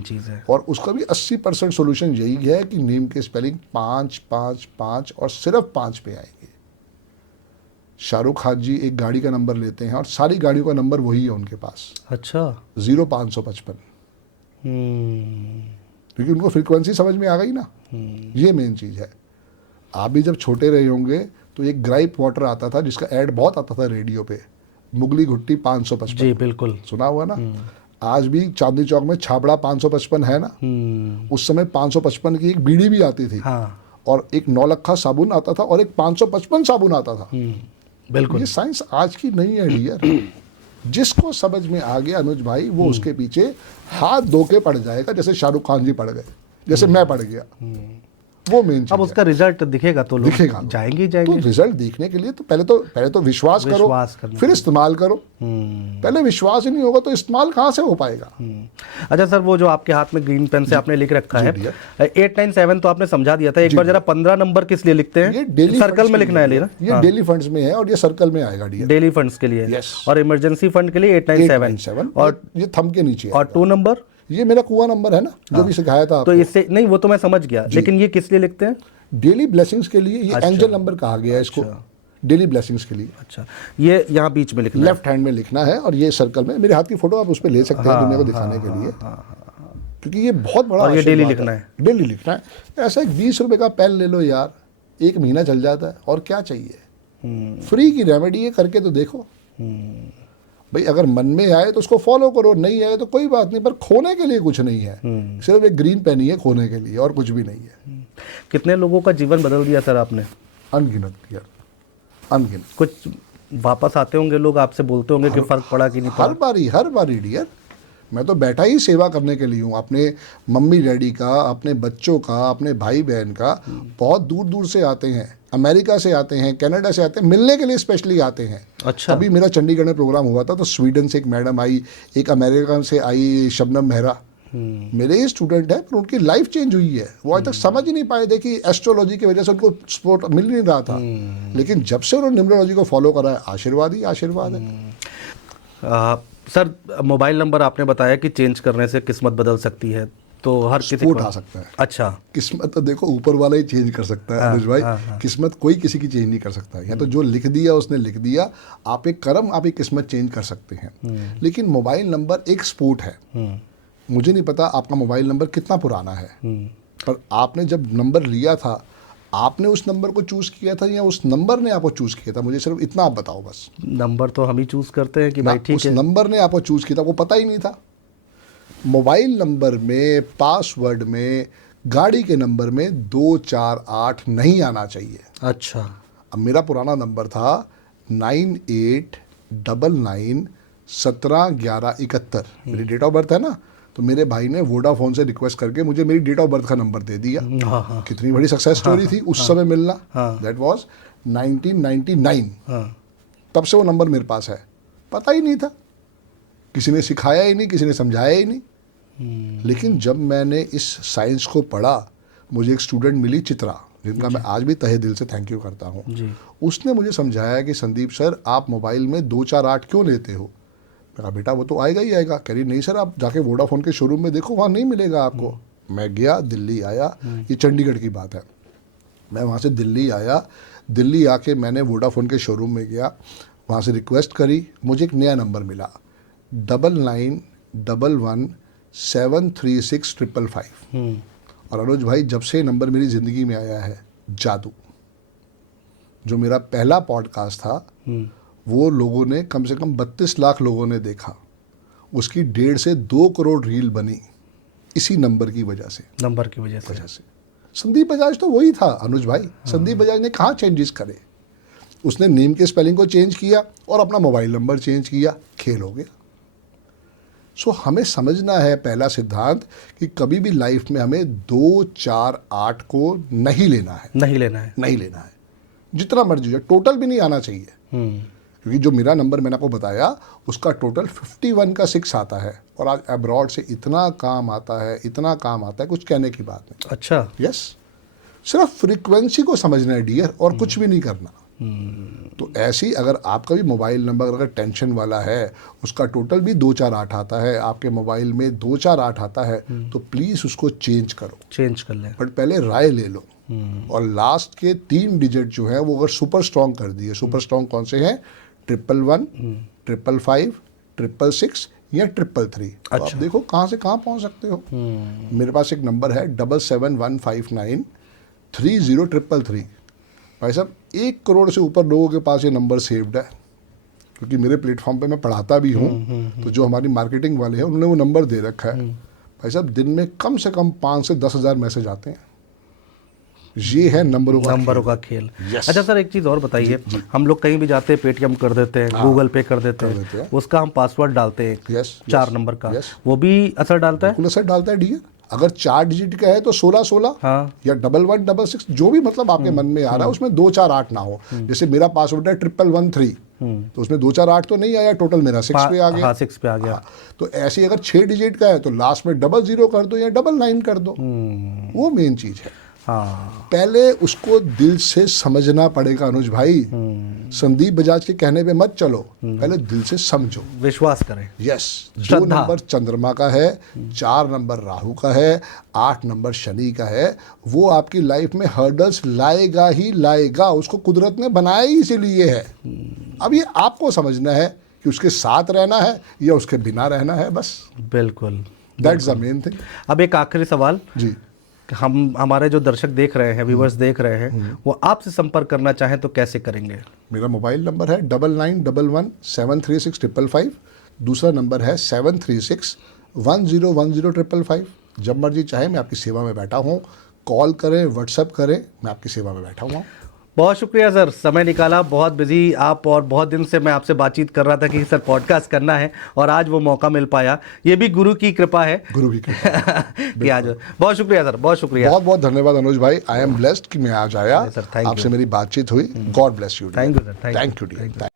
चीज़ है। और उसका भी 80% सोल्यूशन यही है कि नेम के स्पेलिंग 5 5 5 और सिर्फ 5 पे आएंगे। शाहरुख खान जी एक गाड़ी का नंबर लेते हैं और सारी गाड़ियों का नंबर वही है उनके पास। अच्छा। 0555। क्योंकि उनको फ्रीक्वेंसी समझ में आ गई ना। ये मेन चीज़ है। आप भी जब छोटे रहे होंगे तो एक ग्राइप वाटर आता था जिसका ऐड बहुत आता था रेडियो पे, मुगली घुट्टी 555। जी बिल्कुल, सुना हुआ ना। आज भी चांदनी चौक में छाबड़ा 555 है ना। उस समय 555 की एक बीड़ी भी आती थी। हाँ। और एक 9 लखा साबुन आता था और एक 555 साबुन आता था। बिल्कुल। ये साइंस आज की नहीं है डियर। जिसको समझ में आ गया अनुज भाई, वो उसके पीछे हाथ धो के पड़ जाएगा, जैसे शाहरुख खान जी पड़ गए, जैसे मैं पड़ गया। वो मेन चीज अब उसका रिजल्ट दिखेगा तो लोग दिखेगा। जाएंगे ही तो जाएंगे। रिजल्ट देखने के लिए तो पहले तो विश्वास करो, विश्वास करना। फिर इस्तेमाल करो। पहले विश्वास ही नहीं होगा तो इस्तेमाल कहाँ से हो पाएगा। अच्छा सर, वो जो आपके हाथ में ग्रीन पेन से आपने लिख रखा है डियर। 897 तो आपने समझा दिया था, एक बार जरा 15 नंबर किस लिए लिखते ये हैं? डेली सर्कल में लिखना है ना? ये डेली फंड्स में है और ये सर्कल में आएगा डियर। डेली फंड्स के लिए Yes. और इमरजेंसी फंड के लिए 897 897 और ये थंब के नीचे और 2 नंबर। ये मेरा कुआं नंबर है ना, जो भी सिखाया था तो आपको। इससे नहीं, वो तो मैं समझ गया, लेकिन ये किस लिए लिखते हैं? डेली ब्लेसिंग्स के लिए, ये एंजल नंबर कहा गया है इसको, डेली ब्लेसिंग्स के लिए। अच्छा, ये यहाँ बीच में लिखना है। लेफ्ट हैंड में लिखना है और ये सर्कल में, मेरे हाथ की फोटो आप उस पर ले सकते हैं दुनिया को दिखाने के लिए, क्योंकि ये बहुत बड़ा और ये डेली आशीर्वाद लिखना है। डेली लिखना है। ऐसा एक 20 रुपए का पेन ले लो यार, 1 महीना चल जाता है, और क्या चाहिए। फ्री की रेमेडी है, करके तो देखो भाई। अगर मन में आए तो उसको फॉलो करो, नहीं आए तो कोई बात नहीं, पर खोने के लिए कुछ नहीं है। सिर्फ एक ग्रीन पेन ही है खोने के लिए, और कुछ भी नहीं है। कितने लोगों का जीवन बदल दिया सर आपने? अनगिनत यार, अनगिनत। कुछ वापस आते होंगे लोग, आपसे बोलते होंगे कि फर्क पड़ा कि नहीं पड़ा? हर बारी डियर। मैं तो बैठा ही सेवा करने के लिए हूँ, अपने मम्मी डैडी का, अपने बच्चों का, अपने भाई बहन का। बहुत दूर दूर से आते हैं, अमेरिका से आते हैं, कनाडा से आते हैं, मिलने के लिए स्पेशली आते हैं। अच्छा। अभी मेरा चंडीगढ़ में प्रोग्राम हुआ था, तो स्वीडन से एक मैडम आई, एक अमेरिका से आई शबनम मेहरा, मेरे ही स्टूडेंट है, पर उनकी लाइफ चेंज हुई है। वो आज तक समझ ही नहीं पाए थे कि एस्ट्रोलॉजी की वजह से उनको सपोर्ट मिल नहीं रहा था, लेकिन जब से उन्होंने न्यूमरोलॉजी को फॉलो करा है, आशीर्वाद ही आशीर्वाद है। सर, मोबाइल नंबर आपने बताया कि चेंज करने से किस्मत बदल सकती है, तो हर किसी सपोर्ट को आ सकता है। अच्छा, किस्मत तो देखो ऊपर वाला ही चेंज कर सकता है अनुज भाई। किस्मत कोई किसी की चेंज नहीं कर सकता है। या तो जो लिख दिया उसने लिख दिया, आप एक कर्म, आप एक किस्मत चेंज कर सकते हैं। लेकिन मोबाइल नंबर एक स्पोर्ट है। मुझे नहीं पता आपका मोबाइल नंबर कितना पुराना है, पर आपने जब नंबर लिया था, आपने उस नंबर को चूज किया था या उस नंबर ने आपको चूज किया था? मुझे सिर्फ इतना आप बताओ बस। नंबर तो हम ही चूज करते हैं कि भाई ठीक उस है। नंबर ने आपको चूज किया था, वो पता ही नहीं था। मोबाइल नंबर में, पासवर्ड में, गाड़ी के नंबर में 2 4 8 नहीं आना चाहिए। अच्छा। अब मेरा पुराना नंबर था 9899171171, मेरी डेट ऑफ बर्थ है ना। तो मेरे भाई ने वोडाफोन से रिक्वेस्ट करके मुझे मेरी डेट ऑफ बर्थ का नंबर दे दिया। हाँ। कितनी बड़ी सक्सेस स्टोरी थी उस समय मिलना। हाँ। That was 1999। हाँ। तब से वो नंबर मेरे पास है। पता ही नहीं था, किसी ने सिखाया ही नहीं, किसी ने समझाया ही नहीं। लेकिन जब मैंने इस साइंस को पढ़ा, मुझे एक स्टूडेंट मिली चित्रा, जिनका मैं आज भी तहे दिल से थैंक यू करता हूँ। उसने मुझे समझाया कि संदीप सर, आप मोबाइल में 2 4 8 क्यों लेते हो? मैं कहा बेटा वो तो आएगा ही आएगा। कह रही नहीं सर, आप जाके वोडाफोन के शोरूम में देखो, वहाँ नहीं मिलेगा आपको। मैं गया, दिल्ली आया, ये चंडीगढ़ की बात है। मैं वहाँ से दिल्ली आया, दिल्ली आके मैंने वोडाफोन के शोरूम में गया, वहाँ से रिक्वेस्ट करी, मुझे एक नया नंबर मिला 9911736555। और अनुज भाई, जब से नंबर मेरी ज़िंदगी में आया है, जादू। जो मेरा पहला पॉडकास्ट था, वो लोगों ने कम से कम 32 लाख लोगों ने देखा। उसकी 1.5 से 2 करोड़ रील बनी इसी नंबर की वजह से। नंबर की वजह से। संदीप बजाज तो वही था अनुज भाई। संदीप बजाज ने कहाँ चेंजेस करे? उसने नेम के स्पेलिंग को चेंज किया और अपना मोबाइल नंबर चेंज किया, खेल हो गया। सो हमें समझना है पहला सिद्धांत कि कभी भी लाइफ में हमें 2 4 8 को नहीं लेना है। नहीं लेना है, जितना मर्जी है। टोटल भी नहीं आना चाहिए, क्योंकि जो मेरा नंबर मैंने आपको बताया, उसका टोटल 51 का 6 आता है। और आज अब्रॉड से इतना काम आता है, इतना काम आता है, कुछ कहने की बात नहीं। अच्छा। यस, सिर्फ फ्रीक्वेंसी को समझना है डियर, और कुछ भी नहीं करना। तो ऐसी अगर आपका भी मोबाइल नंबर अगर टेंशन वाला है, उसका टोटल भी 2 4 8 आता है, आपके मोबाइल में 2 4 8 आता है, तो प्लीज़ उसको चेंज करो, चेंज कर लें। बट पहले राय ले लो। और लास्ट के 3 डिजिट जो है वो अगर सुपर स्ट्रॉन्ग कर दिए। सुपर स्ट्रॉन्ग कौन से हैं? 111, 555, 666 या 333। तो आप देखो कहाँ से कहाँ पहुँच सकते हो। मेरे पास एक नंबर है 7715930333। भाई साहब, 1 करोड़ से ऊपर लोगों के पास ये नंबर सेव्ड है, क्योंकि मेरे प्लेटफॉर्म पे मैं पढ़ाता भी हूँ। तो जो हमारी मार्केटिंग वाले हैं, उन्होंने वो नंबर दे रखा है। भाई साहब, दिन में कम से कम 5 से 10 हज़ार मैसेज आते हैं। ये है नंबरों का नंबरों का खेल। Yes. अच्छा सर, एक चीज़ और बताइए, हम लोग कहीं भी जाते हैं पेटीएम कर देते हैं, गूगल पे कर देते हैं, उसका हम पासवर्ड डालते हैं Yes, 4 नंबर का, yes. वो भी असर डालता है? बिल्कुल असर डालता है डियर। अगर 4 डिजिट का है तो 16 हाँ। या 1166 जो भी मतलब आपके मन में आ रहा है उसमें 248 ना हो। जैसे मेरा पासवर्ड है 1113, तो उसमें 248 तो नहीं आया, टोटल मेरा 6 पे आ गया। हाँ, 6 पे आ गया। हाँ, तो ऐसे ही अगर 6 डिजिट का है तो लास्ट में 00 कर दो या 99 कर दो, वो मेन चीज है। हाँ, पहले उसको दिल से समझना पड़ेगा अनुज भाई। संदीप बजाज के कहने पे मत चलो, पहले दिल से समझो, विश्वास करें। यस। 2 श्रद्धा। नंबर चंद्रमा का है, 4 नंबर राहु का है, 8 नंबर शनि का है। वो आपकी लाइफ में हर्डल्स लाएगा ही लाएगा, उसको कुदरत ने बनाया ही इसीलिए है। अब ये आपको समझना है कि उसके साथ रहना है या उसके बिना रहना है, बस। बिल्कुल, दैट्स द मेन थिंग। अब एक आखिरी सवाल, जी, हम हमारे जो दर्शक देख रहे हैं, व्यूवर्स देख रहे हैं, वो आपसे संपर्क करना चाहें तो कैसे करेंगे? मेरा मोबाइल नंबर है 9911736555। दूसरा नंबर है 736101055। जब मर्जी चाहे मैं आपकी सेवा में बैठा हूँ। कॉल करें, व्हाट्सएप करें, मैं आपकी सेवा में बैठा हुआ हूँ। बहुत शुक्रिया सर, समय निकाला, बहुत बिजी आप, और बहुत दिन से मैं आपसे बातचीत कर रहा था कि सर पॉडकास्ट करना है, और आज वो मौका मिल पाया। ये भी गुरु की कृपा है, गुरु की कृपा। कि आज। बहुत शुक्रिया सर, बहुत शुक्रिया। बहुत बहुत धन्यवाद अनुज भाई। आई एम ब्लेस्ड कि मैं आज आया, सर, थैंक यू। आपसे मेरी बातचीत हुई। God bless you. Thank you sir, thank you dear.